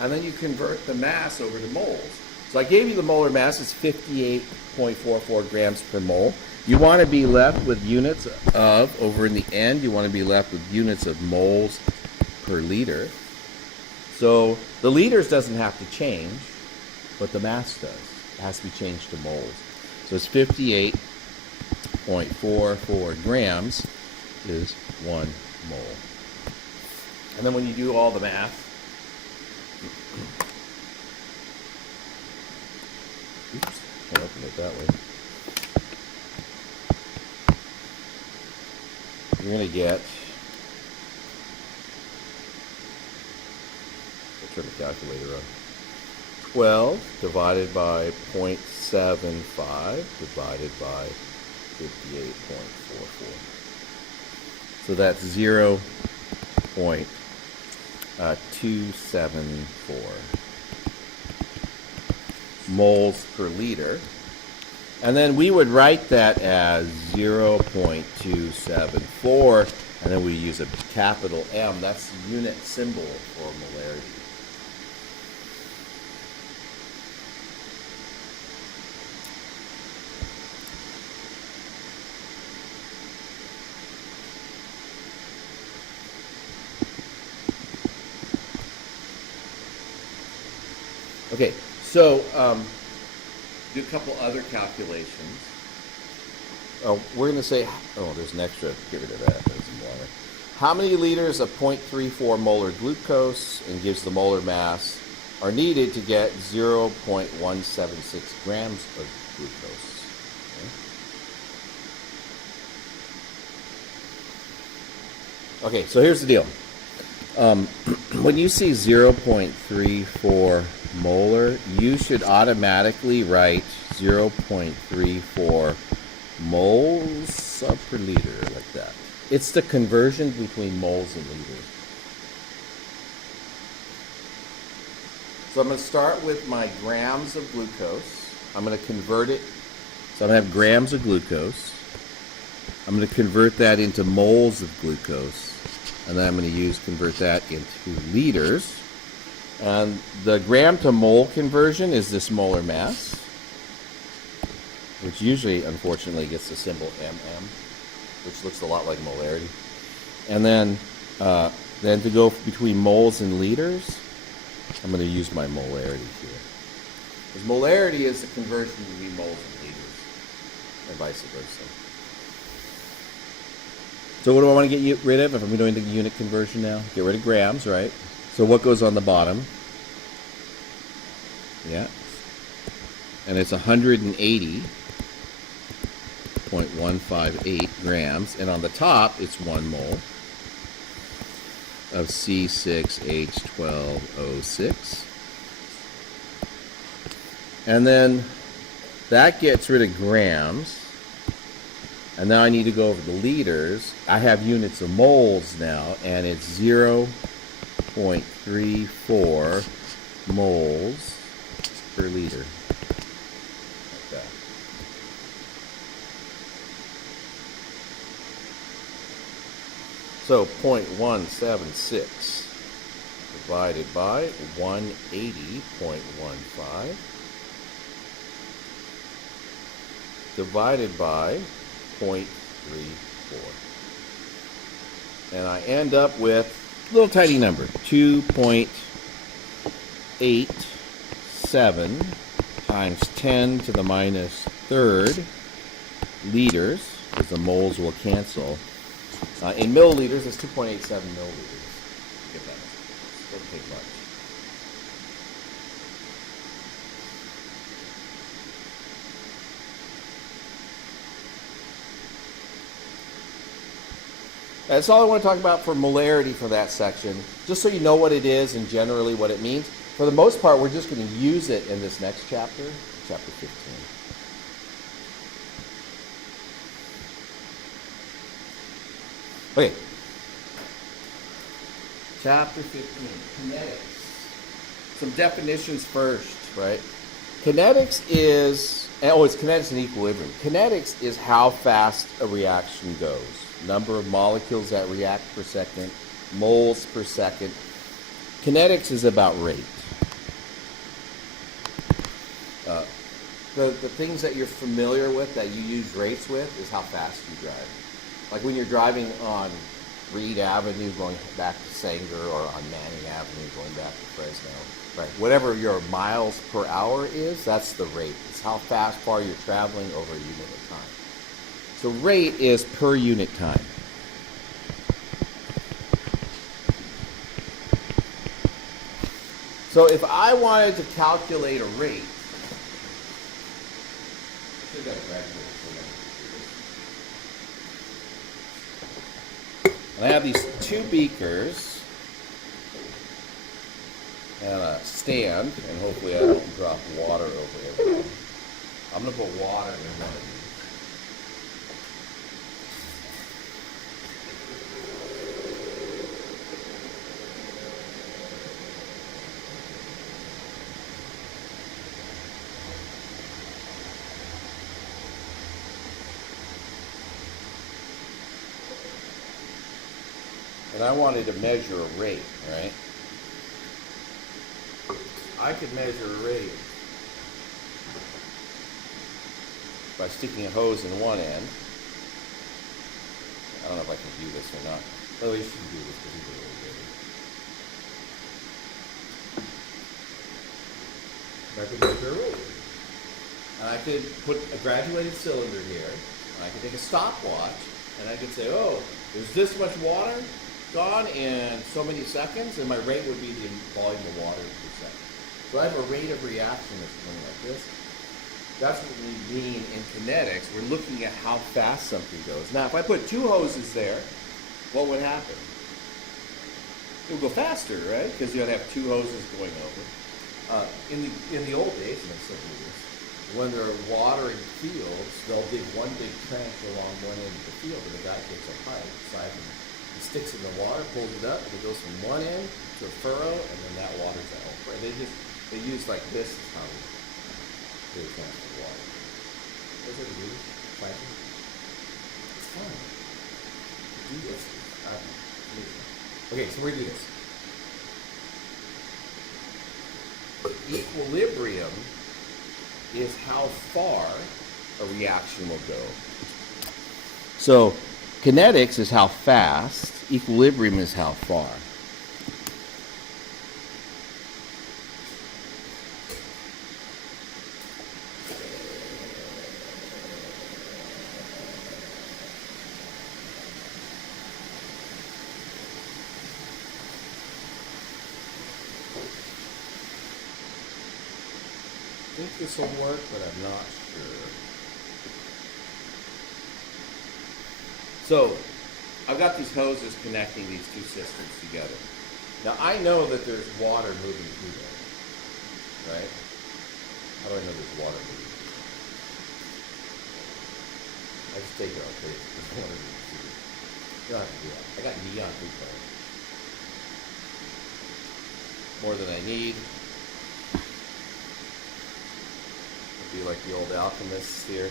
And then you convert the mass over to moles. So I gave you the molar mass, it's 58.44 grams per mole. You want to be left with units of, over in the end, you want to be left with units of moles per liter. So the liters doesn't have to change, but the mass does. It has to be changed to moles. So it's 58.44 grams is 1 mole. And then when you do all the math, oops, can't open it that way. You're going to get, I'll turn the calculator on, 12 divided by 0.75 divided by 58.44. So that's 0.274 moles per liter. And then we would write that as 0.274, and then we use a capital M. That's the unit symbol for molarity. Okay, so do a couple other calculations. We're going to say, there's an extra, get rid of that, there's some water. How many liters of 0.34 molar glucose, and gives the molar mass, are needed to get 0.176 grams of glucose? Okay, so here's the deal. When you see 0.34 molar, you should automatically write 0.34 moles per liter, like that. It's the conversion between moles and liters. So I'm going to start with my grams of glucose. I'm going to convert it. So I'm going to have grams of glucose. I'm going to convert that into moles of glucose. And then I'm going to convert that into liters. And the gram to mole conversion is this molar mass, which usually, unfortunately, gets the symbol MM, which looks a lot like molarity. And then to go between moles and liters, I'm going to use my molarity here. Because molarity is the conversion between moles and liters, and vice versa. So what do I want to get rid of if I'm doing the unit conversion now? Get rid of grams, right? So what goes on the bottom? Yeah. And it's 180.158 grams. And on the top, it's 1 mole of C6H12O6. And then that gets rid of grams. And now I need to go over the liters. I have units of moles now, and it's 0.34 moles per liter. Like that. So 0.176 divided by 180.15 divided by 0.34. And I end up with a little tiny number, 2.87 times 10 to the minus third liters, because the moles will cancel. In milliliters, it's 2.87 milliliters. Get that. It doesn't take much. That's all I want to talk about for molarity for that section, just so you know what it is and generally what it means. For the most part, we're just going to use it in this next chapter, chapter 15. Okay. Chapter 15, kinetics. Some definitions first, right? Kinetics is, it's kinetics and equilibrium. Kinetics is how fast a reaction goes. Number of molecules that react per second, moles per second. Kinetics is about rate. The things that you're familiar with, that you use rates with, is how fast you drive. Like when you're driving on Reed Avenue going back to Sanger, or on Manning Avenue going back to Fresno. Right. Whatever your miles per hour is, that's the rate. It's how far you're traveling over a unit of time. So rate is per unit time. So if I wanted to calculate a rate, I have these two beakers and a stand, and hopefully I don't drop water over everything. I'm going to put water in one of these. And I wanted to measure a rate, right? I could measure a rate by sticking a hose in one end. I don't know if I can do this or not. Oh, you should do this because he's a little baby. I could measure a rate. And I could put a graduated cylinder here, and I could take a stopwatch, and I could say, oh, there's this much water gone in so many seconds, and my rate would be the volume of water per second. So I have a rate of reaction that's going like this. That's what we mean in kinetics. We're looking at how fast something goes. Now, if I put two hoses there, what would happen? It would go faster, right? Because you'd have two hoses going over. In the old days, and I still do this, when they're watering fields, they'll dig one big trench along one end of the field, and the guy takes a pipe, siphon, sticks in the water, pulls it up, and it goes from one end to a furrow, and then that water's out. Right? They use like this is how they transfer water. What's it do? Piping? It's fun. Do this. Okay, so we're gonna do this. Equilibrium is how far a reaction will go. So kinetics is how fast, equilibrium is how far. I think this will work, but I'm not sure. So, I've got these hoses connecting these two systems together. Now, I know that there's water moving through there, right? How do I know there's water moving through there? I just take it off, okay? There's water moving through there. You don't have to do that. I got neon food color. More than I need. Be like the old alchemists here.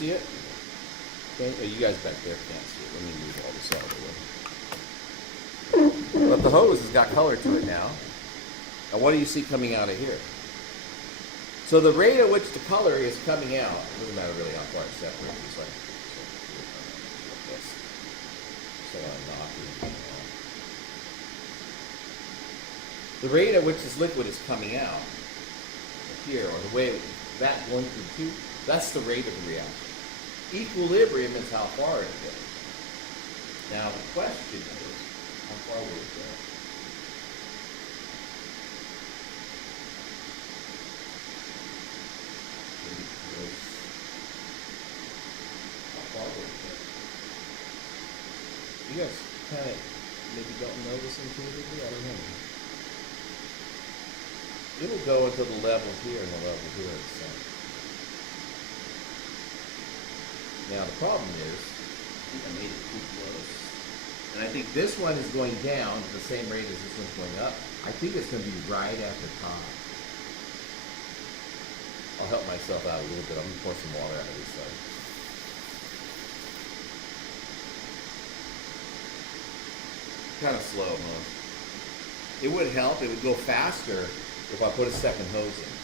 see it? Okay. Oh, you guys back there can't see it. Let me move all this out of the way. But the hose has got color to it now. And what do you see coming out of here? So the rate at which the color is coming out, it doesn't matter really how far it's separated. It's like this. So I'm knocking. The rate at which this liquid is coming out here, or the way that going through the tube, that's the rate of the reaction. Equilibrium is how far it goes. Now the question is, how far will it go? How far will it go? You guys kind of maybe don't know this intuitively. I don't know. It'll go into the level here and the level here at the center. Now the problem is, I think I made it too close. And I think this one is going down at the same rate as this one's going up. I think it's going to be right at the top. I'll help myself out a little bit. I'm going to pour some water out of this side. Kind of slow, huh? It would help. It would go faster if I put a second hose in.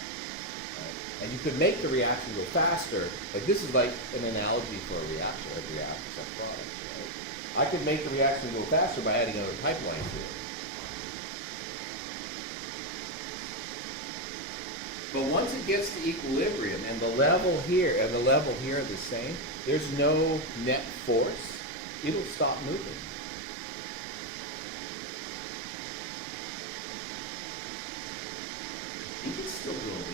And you could make the reaction go faster. Like this is like an analogy for a reactor. A reactor is a product, right? I could make the reaction go faster by adding another pipeline to it. But once it gets to equilibrium and the level here and the level here are the same, there's no net force, it'll stop moving. You can still go in.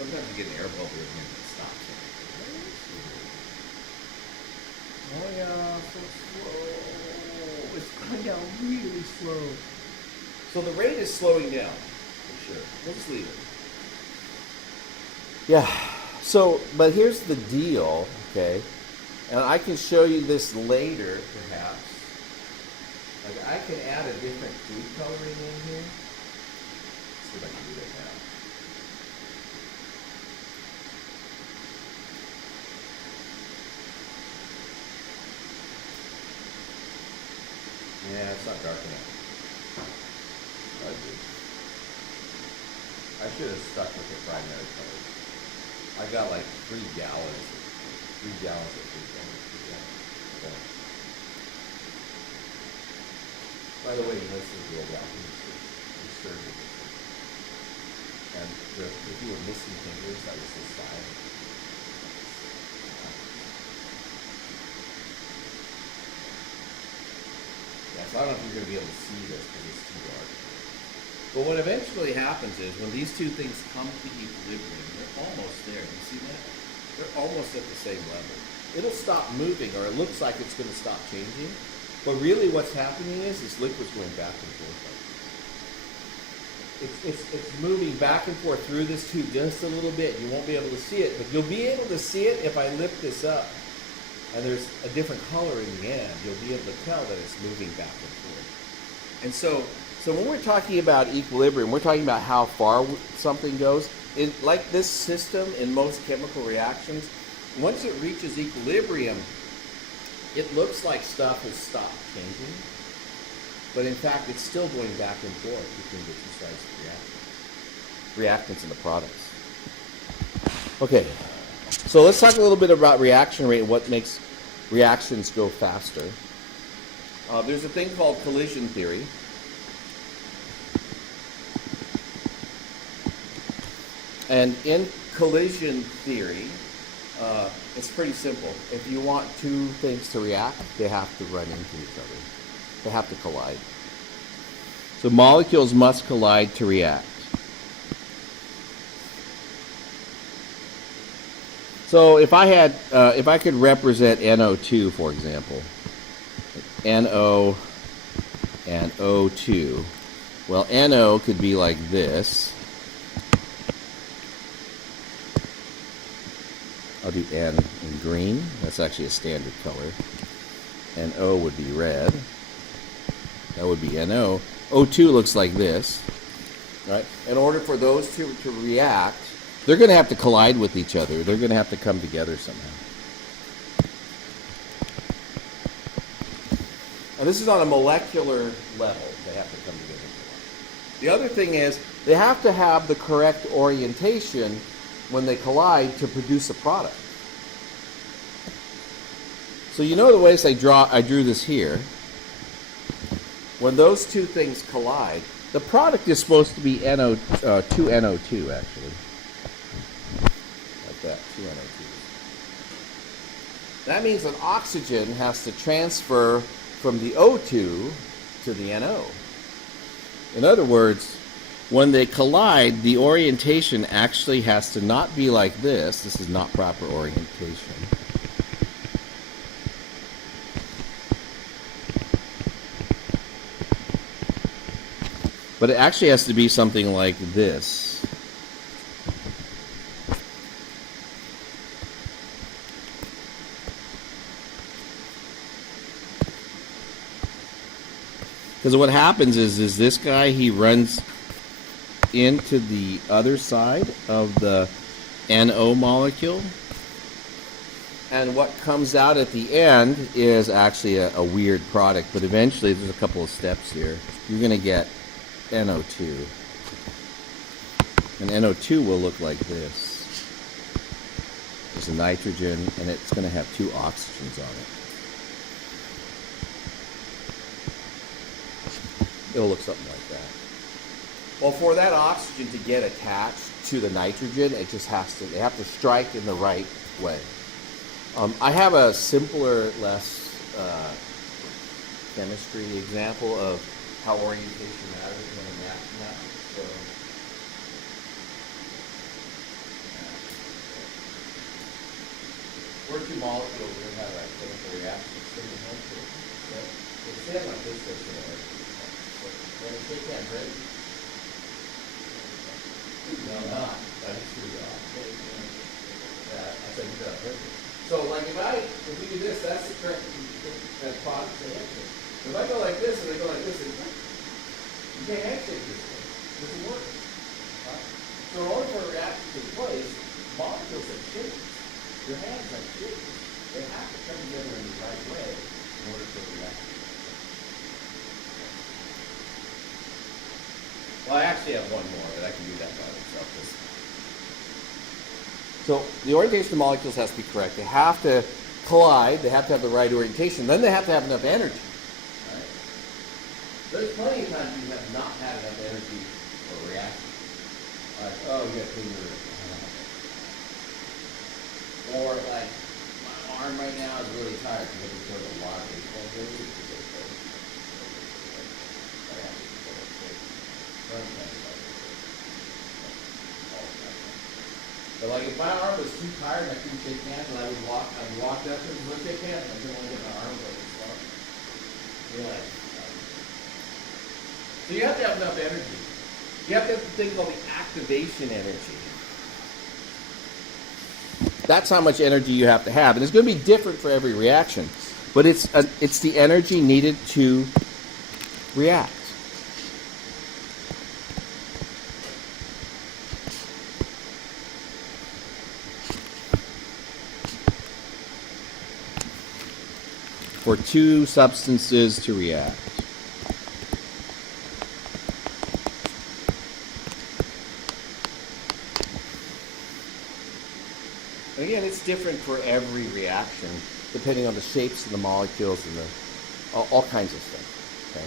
Sometimes you get an air bubble and it stops it. Oh yeah, so slow. It's going down really slow. So the rate is slowing down, for sure. We'll just leave it. Yeah, so, but here's the deal, okay? And I can show you this later, perhaps. Like I can add a different food coloring in here. Let's see if I can do that now. Yeah, it's not dark enough. I should have stuck with the primary colors. I got like 3 gallons. 3 gallons of food coloring. Okay. By the way, this is the old and if you were missing fingers, that was this side. Yeah, so I don't know if you're going to be able to see this because it's too dark. But what eventually happens is when these two things come to equilibrium, they're almost there. You see that? They're almost at the same level. It'll stop moving, or it looks like it's going to stop changing. But really what's happening is this liquid's going back and forth. It's moving back and forth through this tube just a little bit. You won't be able to see it, but you'll be able to see it if I lift this up. And there's a different color in the end. You'll be able to tell that it's moving back and forth. And so when we're talking about equilibrium, we're talking about how far something goes. Like this system in most chemical reactions, once it reaches equilibrium, it looks like stuff has stopped changing. But in fact, it's still going back and forth between the two sides of the reactants and the products. Okay, so let's talk a little bit about reaction rate and what makes reactions go faster. There's a thing called collision theory. And in collision theory, it's pretty simple. If you want two things to react, they have to run into each other. They have to collide. So molecules must collide to react. So if I could represent NO2, for example, NO and O2. Well, NO could be like this. I'll do N in green. That's actually a standard color. And O would be red. That would be NO. O2 looks like this. Right? In order for those two to react, they're going to have to collide with each other. They're going to have to come together somehow. And this is on a molecular level. They have to come together. The other thing is they have to have the correct orientation when they collide to produce a product. So you know the ways I drew this here. When those two things collide, the product is supposed to be 2NO2 actually. Like that, 2NO2. That means that oxygen has to transfer from the O2 to the NO. In other words, when they collide, the orientation actually has to not be like this. This is not proper orientation. But it actually has to be something like this. Because what happens is this guy, he runs into the other side of the NO molecule. And what comes out at the end is actually a weird product. But eventually, there's a couple of steps here. You're going to get NO2. And NO2 will look like this. There's a nitrogen, and it's going to have two oxygens on it. It'll look something like that. Well, for that oxygen to get attached to the nitrogen, it just has to, they have to strike in the right way. I have a simpler, less chemistry example of how orientation matters when a reaction happens. So, we're two molecules, we're going to have a chemical reaction. It's stand like this, that's going to hurt. When you shake hands, right? No, not. That's true. I said perfect. So, like, if we do this, that's the correct product they handshake. If I go like this and they go like this, you can't handshake this way. It doesn't work. Right? So, in order for a reaction to take place, molecules have shapes. Your hands have shapes. They have to come together in the right way in order for a reaction. Well, I actually have one more that I can do that by myself. So the orientation of molecules has to be correct. They have to collide. They have to have the right orientation. Then they have to have enough energy. Right? There's plenty of times you have not had enough energy for a reaction. Like, oh, you got to clean your or like, my arm right now is really tired because I'm doing a lot of baseball games. But like if my arm was too tired and I couldn't shake hands and I would walk up to him and let's shake hands and I didn't want to get my arm like this far. You're like, so you have to have enough energy. You have to have the thing called the activation energy. That's how much energy you have to have. And it's going to be different for every reaction. But it's the energy needed to react. For two substances to react. And again, it's different for every reaction, depending on the shapes of the molecules and all kinds of stuff. Okay.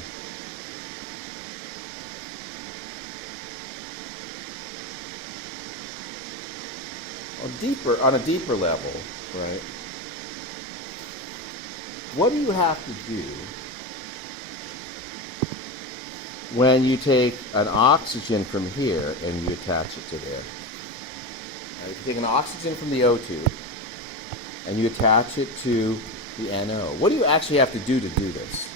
On a deeper level, right? What do you have to do when you take an oxygen from here and you attach it to there? Right, you take an oxygen from the O2 and you attach it to the NO. What do you actually have to do this?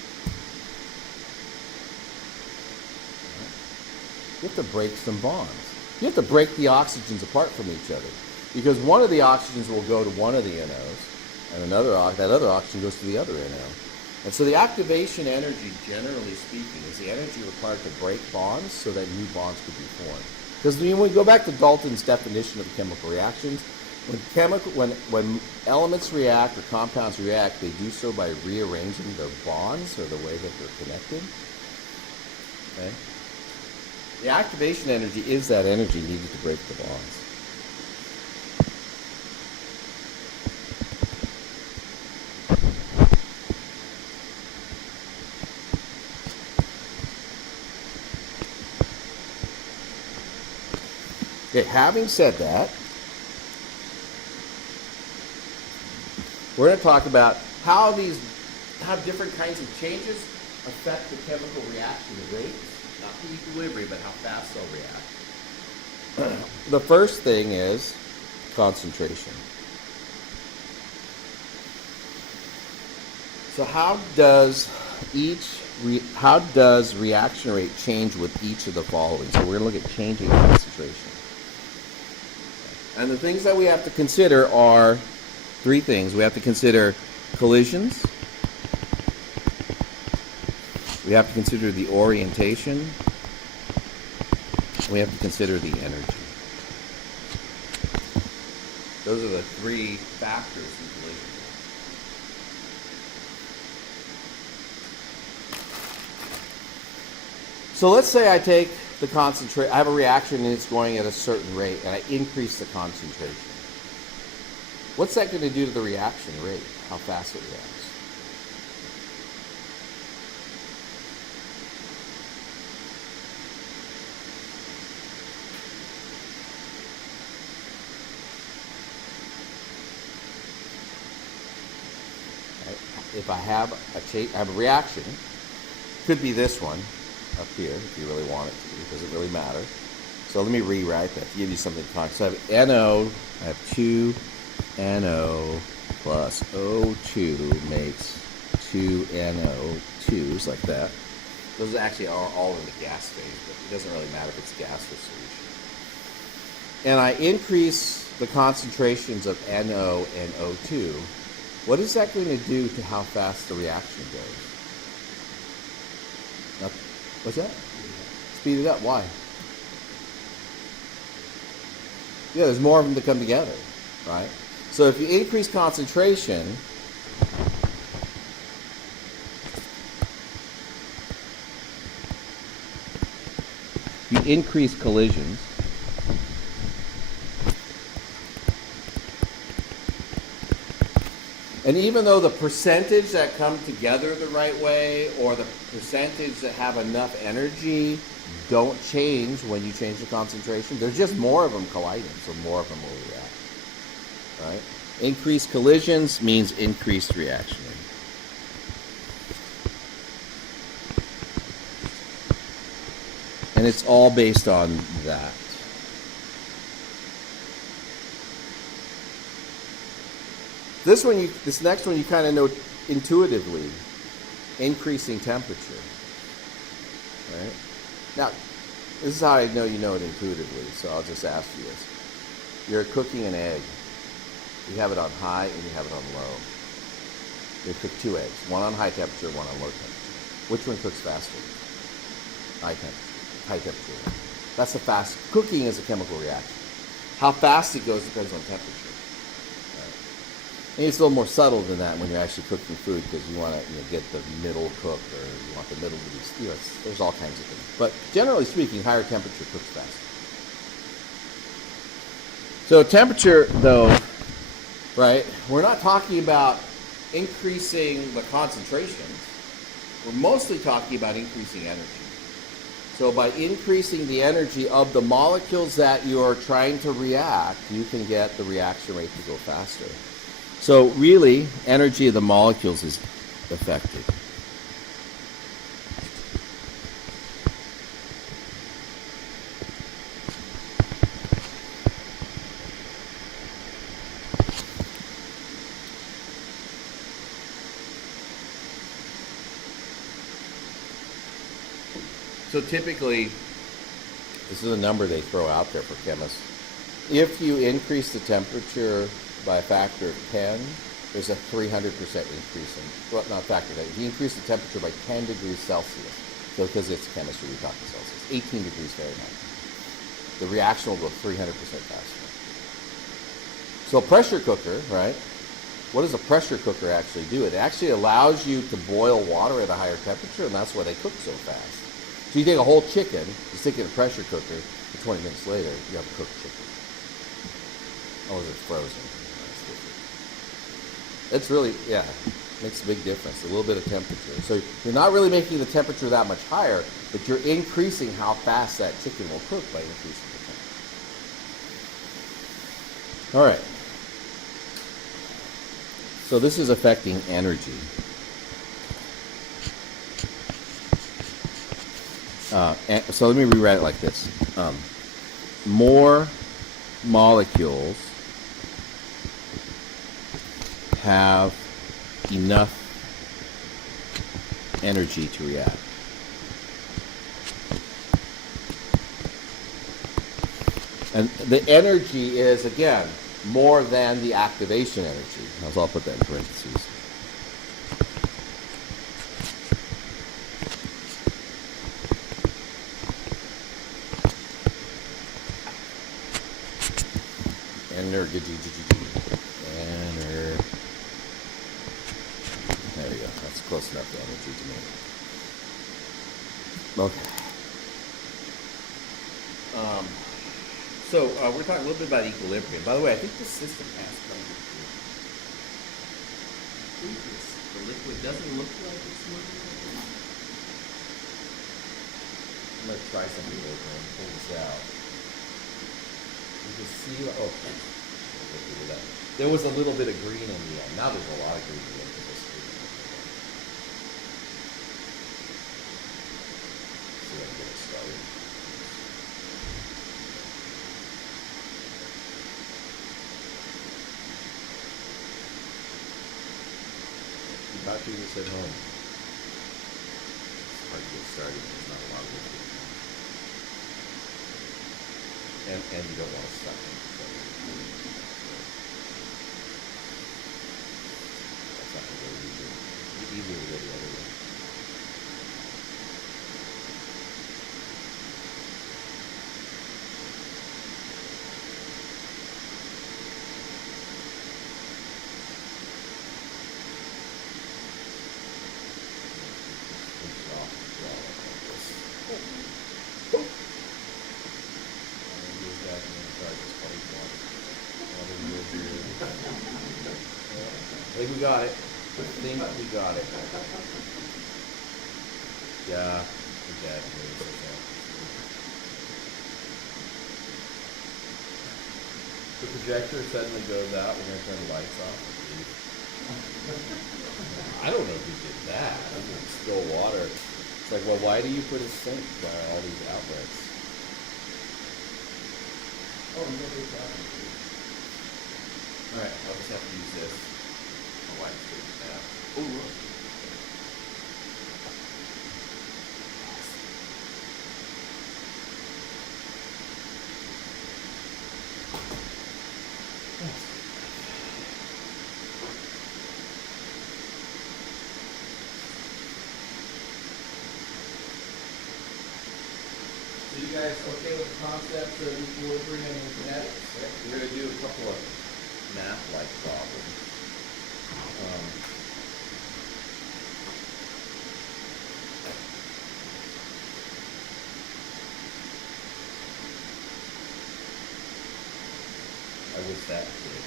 You have to break some bonds. You have to break the oxygens apart from each other because one of the oxygens will go to one of the NOs. And that other oxygen goes to the other NO. And so the activation energy, generally speaking, is the energy required to break bonds so that new bonds could be formed. Because when we go back to Dalton's definition of chemical reactions, when elements react or compounds react, they do so by rearranging their bonds or the way that they're connected. Okay? The activation energy is that energy needed to break the bonds. Okay, having said that, we're going to talk about how different kinds of changes affect the chemical reaction rates, not the equilibrium, but how fast they'll react. The first thing is concentration. So how does reaction rate change with each of the following? So we're going to look at changing concentration. And the things that we have to consider are three things. We have to consider collisions. We have to consider the orientation. We have to consider the energy. Those are the three factors in collision. So let's say I take I have a reaction and it's going at a certain rate, and I increase the concentration. What's that going to do to the reaction rate? How fast it reacts? Right. If I have a reaction, could be this one up here, if you really want it to be. It doesn't really matter. So let me rewrite that to give you something concrete. So I have NO, I have 2 NO plus O2 makes 2 NO2s, like that. Those actually are all in the gas phase, but it doesn't really matter if it's gas or solution. And I increase the concentrations of NO and O2. What is that going to do to how fast the reaction goes? Now, what's that? Speed it up. Why? Yeah, there's more of them to come together, right? So if you increase concentration, you increase collisions. And even though the percentage that come together the right way or the percentage that have enough energy don't change when you change the concentration, there's just more of them colliding, so more of them will react. Right? Increased collisions means increased reaction rate. And it's all based on that. This next one you kind of know intuitively, increasing temperature. Right? Now, this is how I know you know it intuitively, so I'll just ask you this. You're cooking an egg. You have it on high and you have it on low. You cook 2 eggs, one on high temperature, one on low temperature. Which one cooks faster? High temperature. That's the fast. Cooking is a chemical reaction. How fast it goes depends on temperature. And it's a little more subtle than that when you're actually cooking food, because you want to get the middle cooked, or you want the middle to be, there's all kinds of things. But generally speaking, higher temperature cooks faster. So temperature, though, right, we're not talking about increasing the concentrations. We're mostly talking about increasing energy. So by increasing the energy of the molecules that you're trying to react, you can get the reaction rate to go faster. So really, energy of the molecules is affected. So typically, this is a number they throw out there for chemists. If you increase the temperature by a factor of 10, there's a 300% increase in, well, not factor 10, if you increase the temperature by 10 degrees Celsius, so because it's chemistry, we're talking Celsius, 18 degrees Fahrenheit. the reaction will go 300% faster. So a pressure cooker, right? What does a pressure cooker actually do? It actually allows you to boil water at a higher temperature, and that's why they cook so fast. So you take a whole chicken, you stick it in a pressure cooker, and 20 minutes later, you have a cooked chicken. Oh, it's frozen. It's really, yeah, makes a big difference, a little bit of temperature. So you're not really making the temperature that much higher, but you're increasing how fast that chicken will cook by increasing the temperature. All right. So this is affecting energy. So let me rewrite it like this. More molecules have enough energy to react. And the energy is, again, more than the activation energy. So I'll put that in parentheses. Energy. There we go. That's close enough to energy to me. Okay. So we're talking a little bit about equilibrium. By the way, I think the system has come to the liquid doesn't look like it's moving. I'm going to try something over and pull this out. You can see, there was a little bit of green in the end. Now there's a lot of green in the end. See if I can get it started. You about to do this at home. It's hard to get started. There's not a lot of liquid. And you don't want to stop it. That's not going to go easier. It's easier to go the other way. I think we got it. Yeah, exactly. The projector suddenly goes out. We're going to turn the lights off. I don't know who did that. I'm going to spill water. It's like, well, why do you put a sink by all these outlets? Oh, nobody's happening. All right, I'll just have to use this. My wife's doing that. Oh, look. So you guys okay with the concept of equilibrium and kinetics? We're going to do a couple of math-like problems. I wish that did.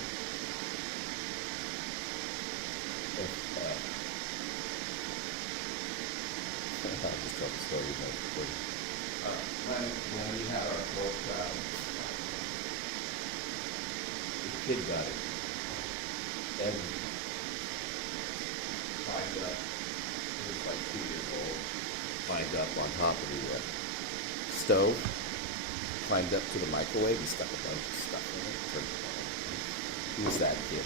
I'll just tell the story about it. When we had our fourth child, the kid got it. And climbed up, he was like 2 years old, climbed up on top of the stove, climbed up to the microwave and stuck a bunch of stuff in it. Turned it on. He was that kid.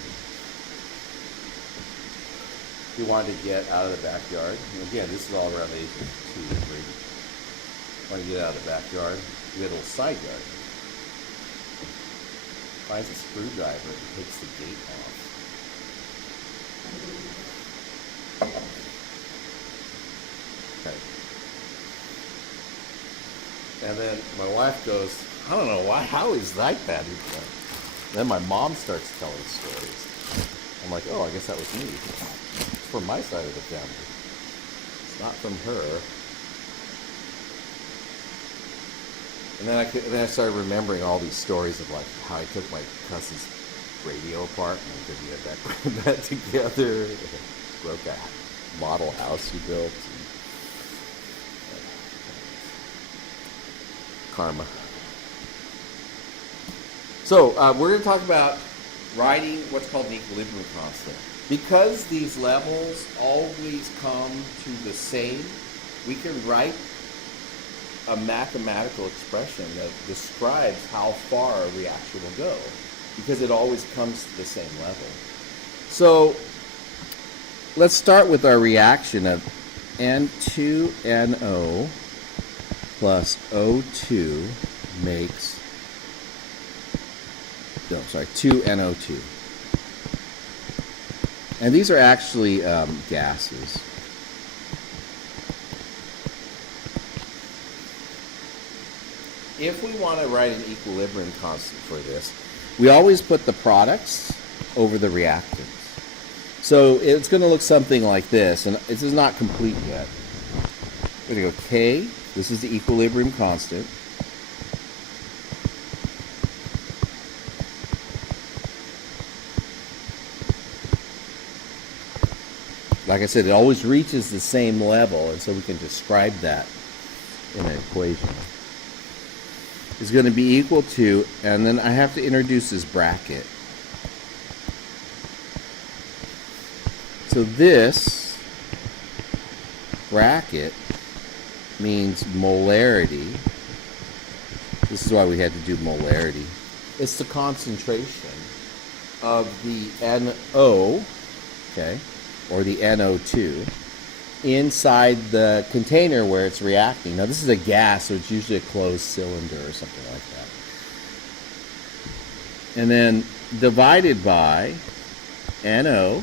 He wanted to get out of the backyard. And again, this is all around the age of 2 or 3. Wanted to get out of the backyard. We had a little side yard. Finds a screwdriver and takes the gate off. Okay. And then my wife goes, I don't know why. I always like that. Then my mom starts telling stories. I'm like, oh, I guess that was me. It's from my side of the family. It's not from her. And then I started remembering all these stories of like how I took my cousin's radio apart and I couldn't get that together. Broke a model house he built. Karma. So we're going to talk about writing what's called an equilibrium constant. Because these levels always come to the same, we can write a mathematical expression that describes how far a reaction will go, because it always comes to the same level. So let's start with our reaction of N2NO plus O2 makes, 2NO2. And these are actually gases. If we want to write an equilibrium constant for this, we always put the products over the reactants. So it's going to look something like this, and this is not complete yet. We're going to go K, this is the equilibrium constant. Like I said, it always reaches the same level, and so we can describe that in an equation. Is going to be equal to, and then I have to introduce this bracket. So this bracket means molarity. This is why we had to do molarity. It's the concentration of the NO, okay, or the NO2 inside the container where it's reacting. Now this is a gas, so it's usually a closed cylinder or something like that. And then divided by NO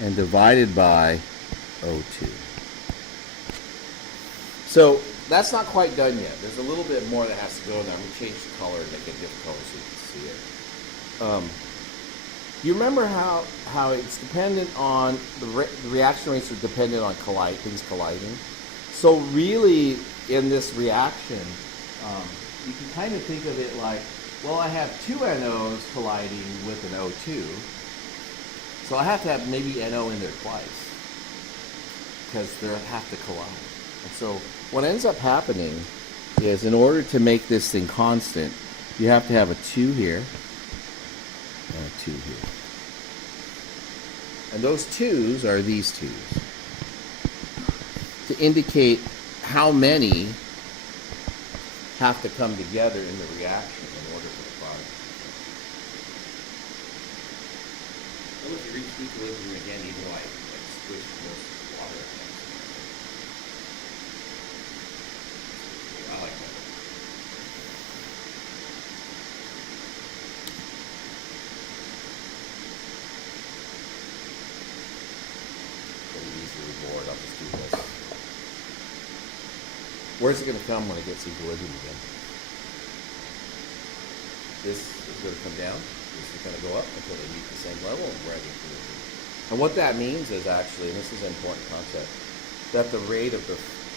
and divided by O2. So that's not quite done yet. There's a little bit more that has to go in there. I'm going to change the color and make it different color so you can see it. You remember how it's dependent on, the reaction rates are dependent on things colliding? So really, in this reaction, you can kind of think of it like, well, I have two NOs colliding with an O2, so I have to have maybe NO in there twice, because they have to collide. And so what ends up happening is, in order to make this thing constant, you have to have a 2 here, and a 2 here. And those 2's are these 2's to indicate how many have to come together in the reaction in order for the product. So if you reach equilibrium again, even though I squished most of the water. I like that. Board. I'll just do this. Where's it going to come when it gets equilibrium again? This is going to come down. This is going to go up until they meet the same level, and we're at equilibrium. And what that means is actually, and this is an important concept, that the rate of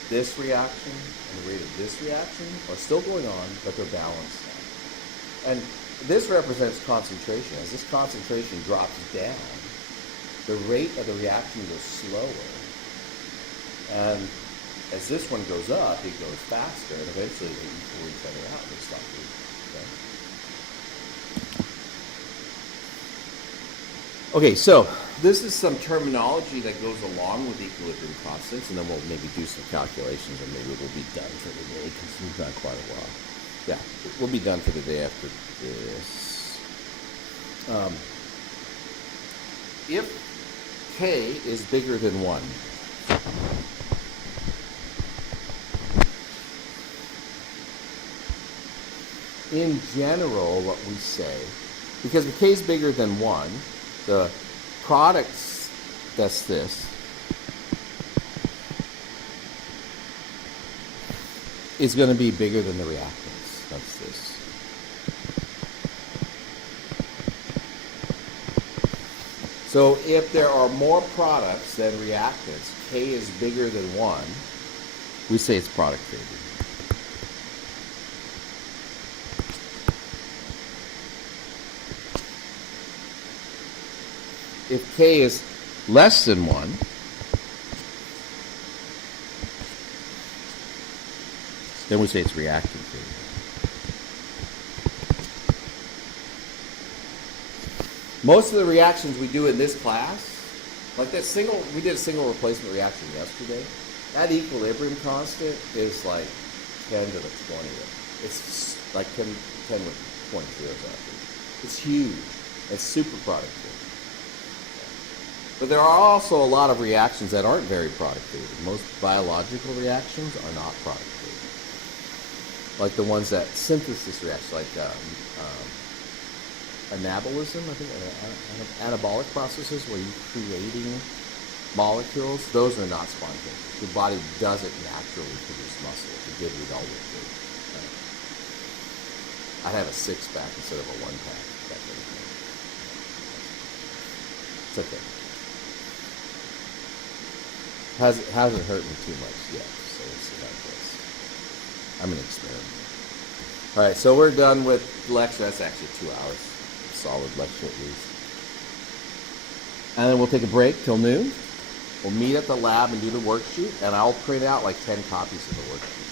this reaction and the rate of this reaction are still going on, but they're balanced now. And this represents concentration. As this concentration drops down, the rate of the reaction goes slower. And as this one goes up, it goes faster, and eventually they equal each other out. They stop moving. Okay, so this is some terminology that goes along with equilibrium constants, and then we'll maybe do some calculations, or maybe we'll be done for the day, because we've done quite a while. Yeah, we'll be done for the day after this. If K is bigger than 1, in general, what we say, because if K is bigger than 1, the products, that's this, is going to be bigger than the reactants. That's this. So if there are more products than reactants, K is bigger than 1, we say it's product favored. If K is less than 1, then we say it's reactant favored. Most of the reactions we do in this class, like that we did a single replacement reaction yesterday. That equilibrium constant is like 10 to the 20th. It's like 10 with 20 zeros after. It's huge. It's super product favored. But there are also a lot of reactions that aren't very product favored. Most biological reactions are not product favored. Like the ones that synthesis reactions, like anabolism, I think, anabolic processes where you're creating molecules, those are not spontaneous. Your body doesn't naturally produce muscle to give you all your food. I'd have a 6-pack instead of a 1-pack. That kind of thing. It's okay. Hasn't hurt me too much yet, so we'll see how it goes. I'm an experiment. All right, so we're done with lecture. That's actually 2 hours. Solid lecture at least. And then we'll take a break till noon. We'll meet at the lab and do the worksheet, and I'll print out like 10 copies of the worksheet.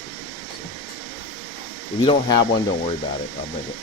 So if you don't have one, don't worry about it. I'll bring it.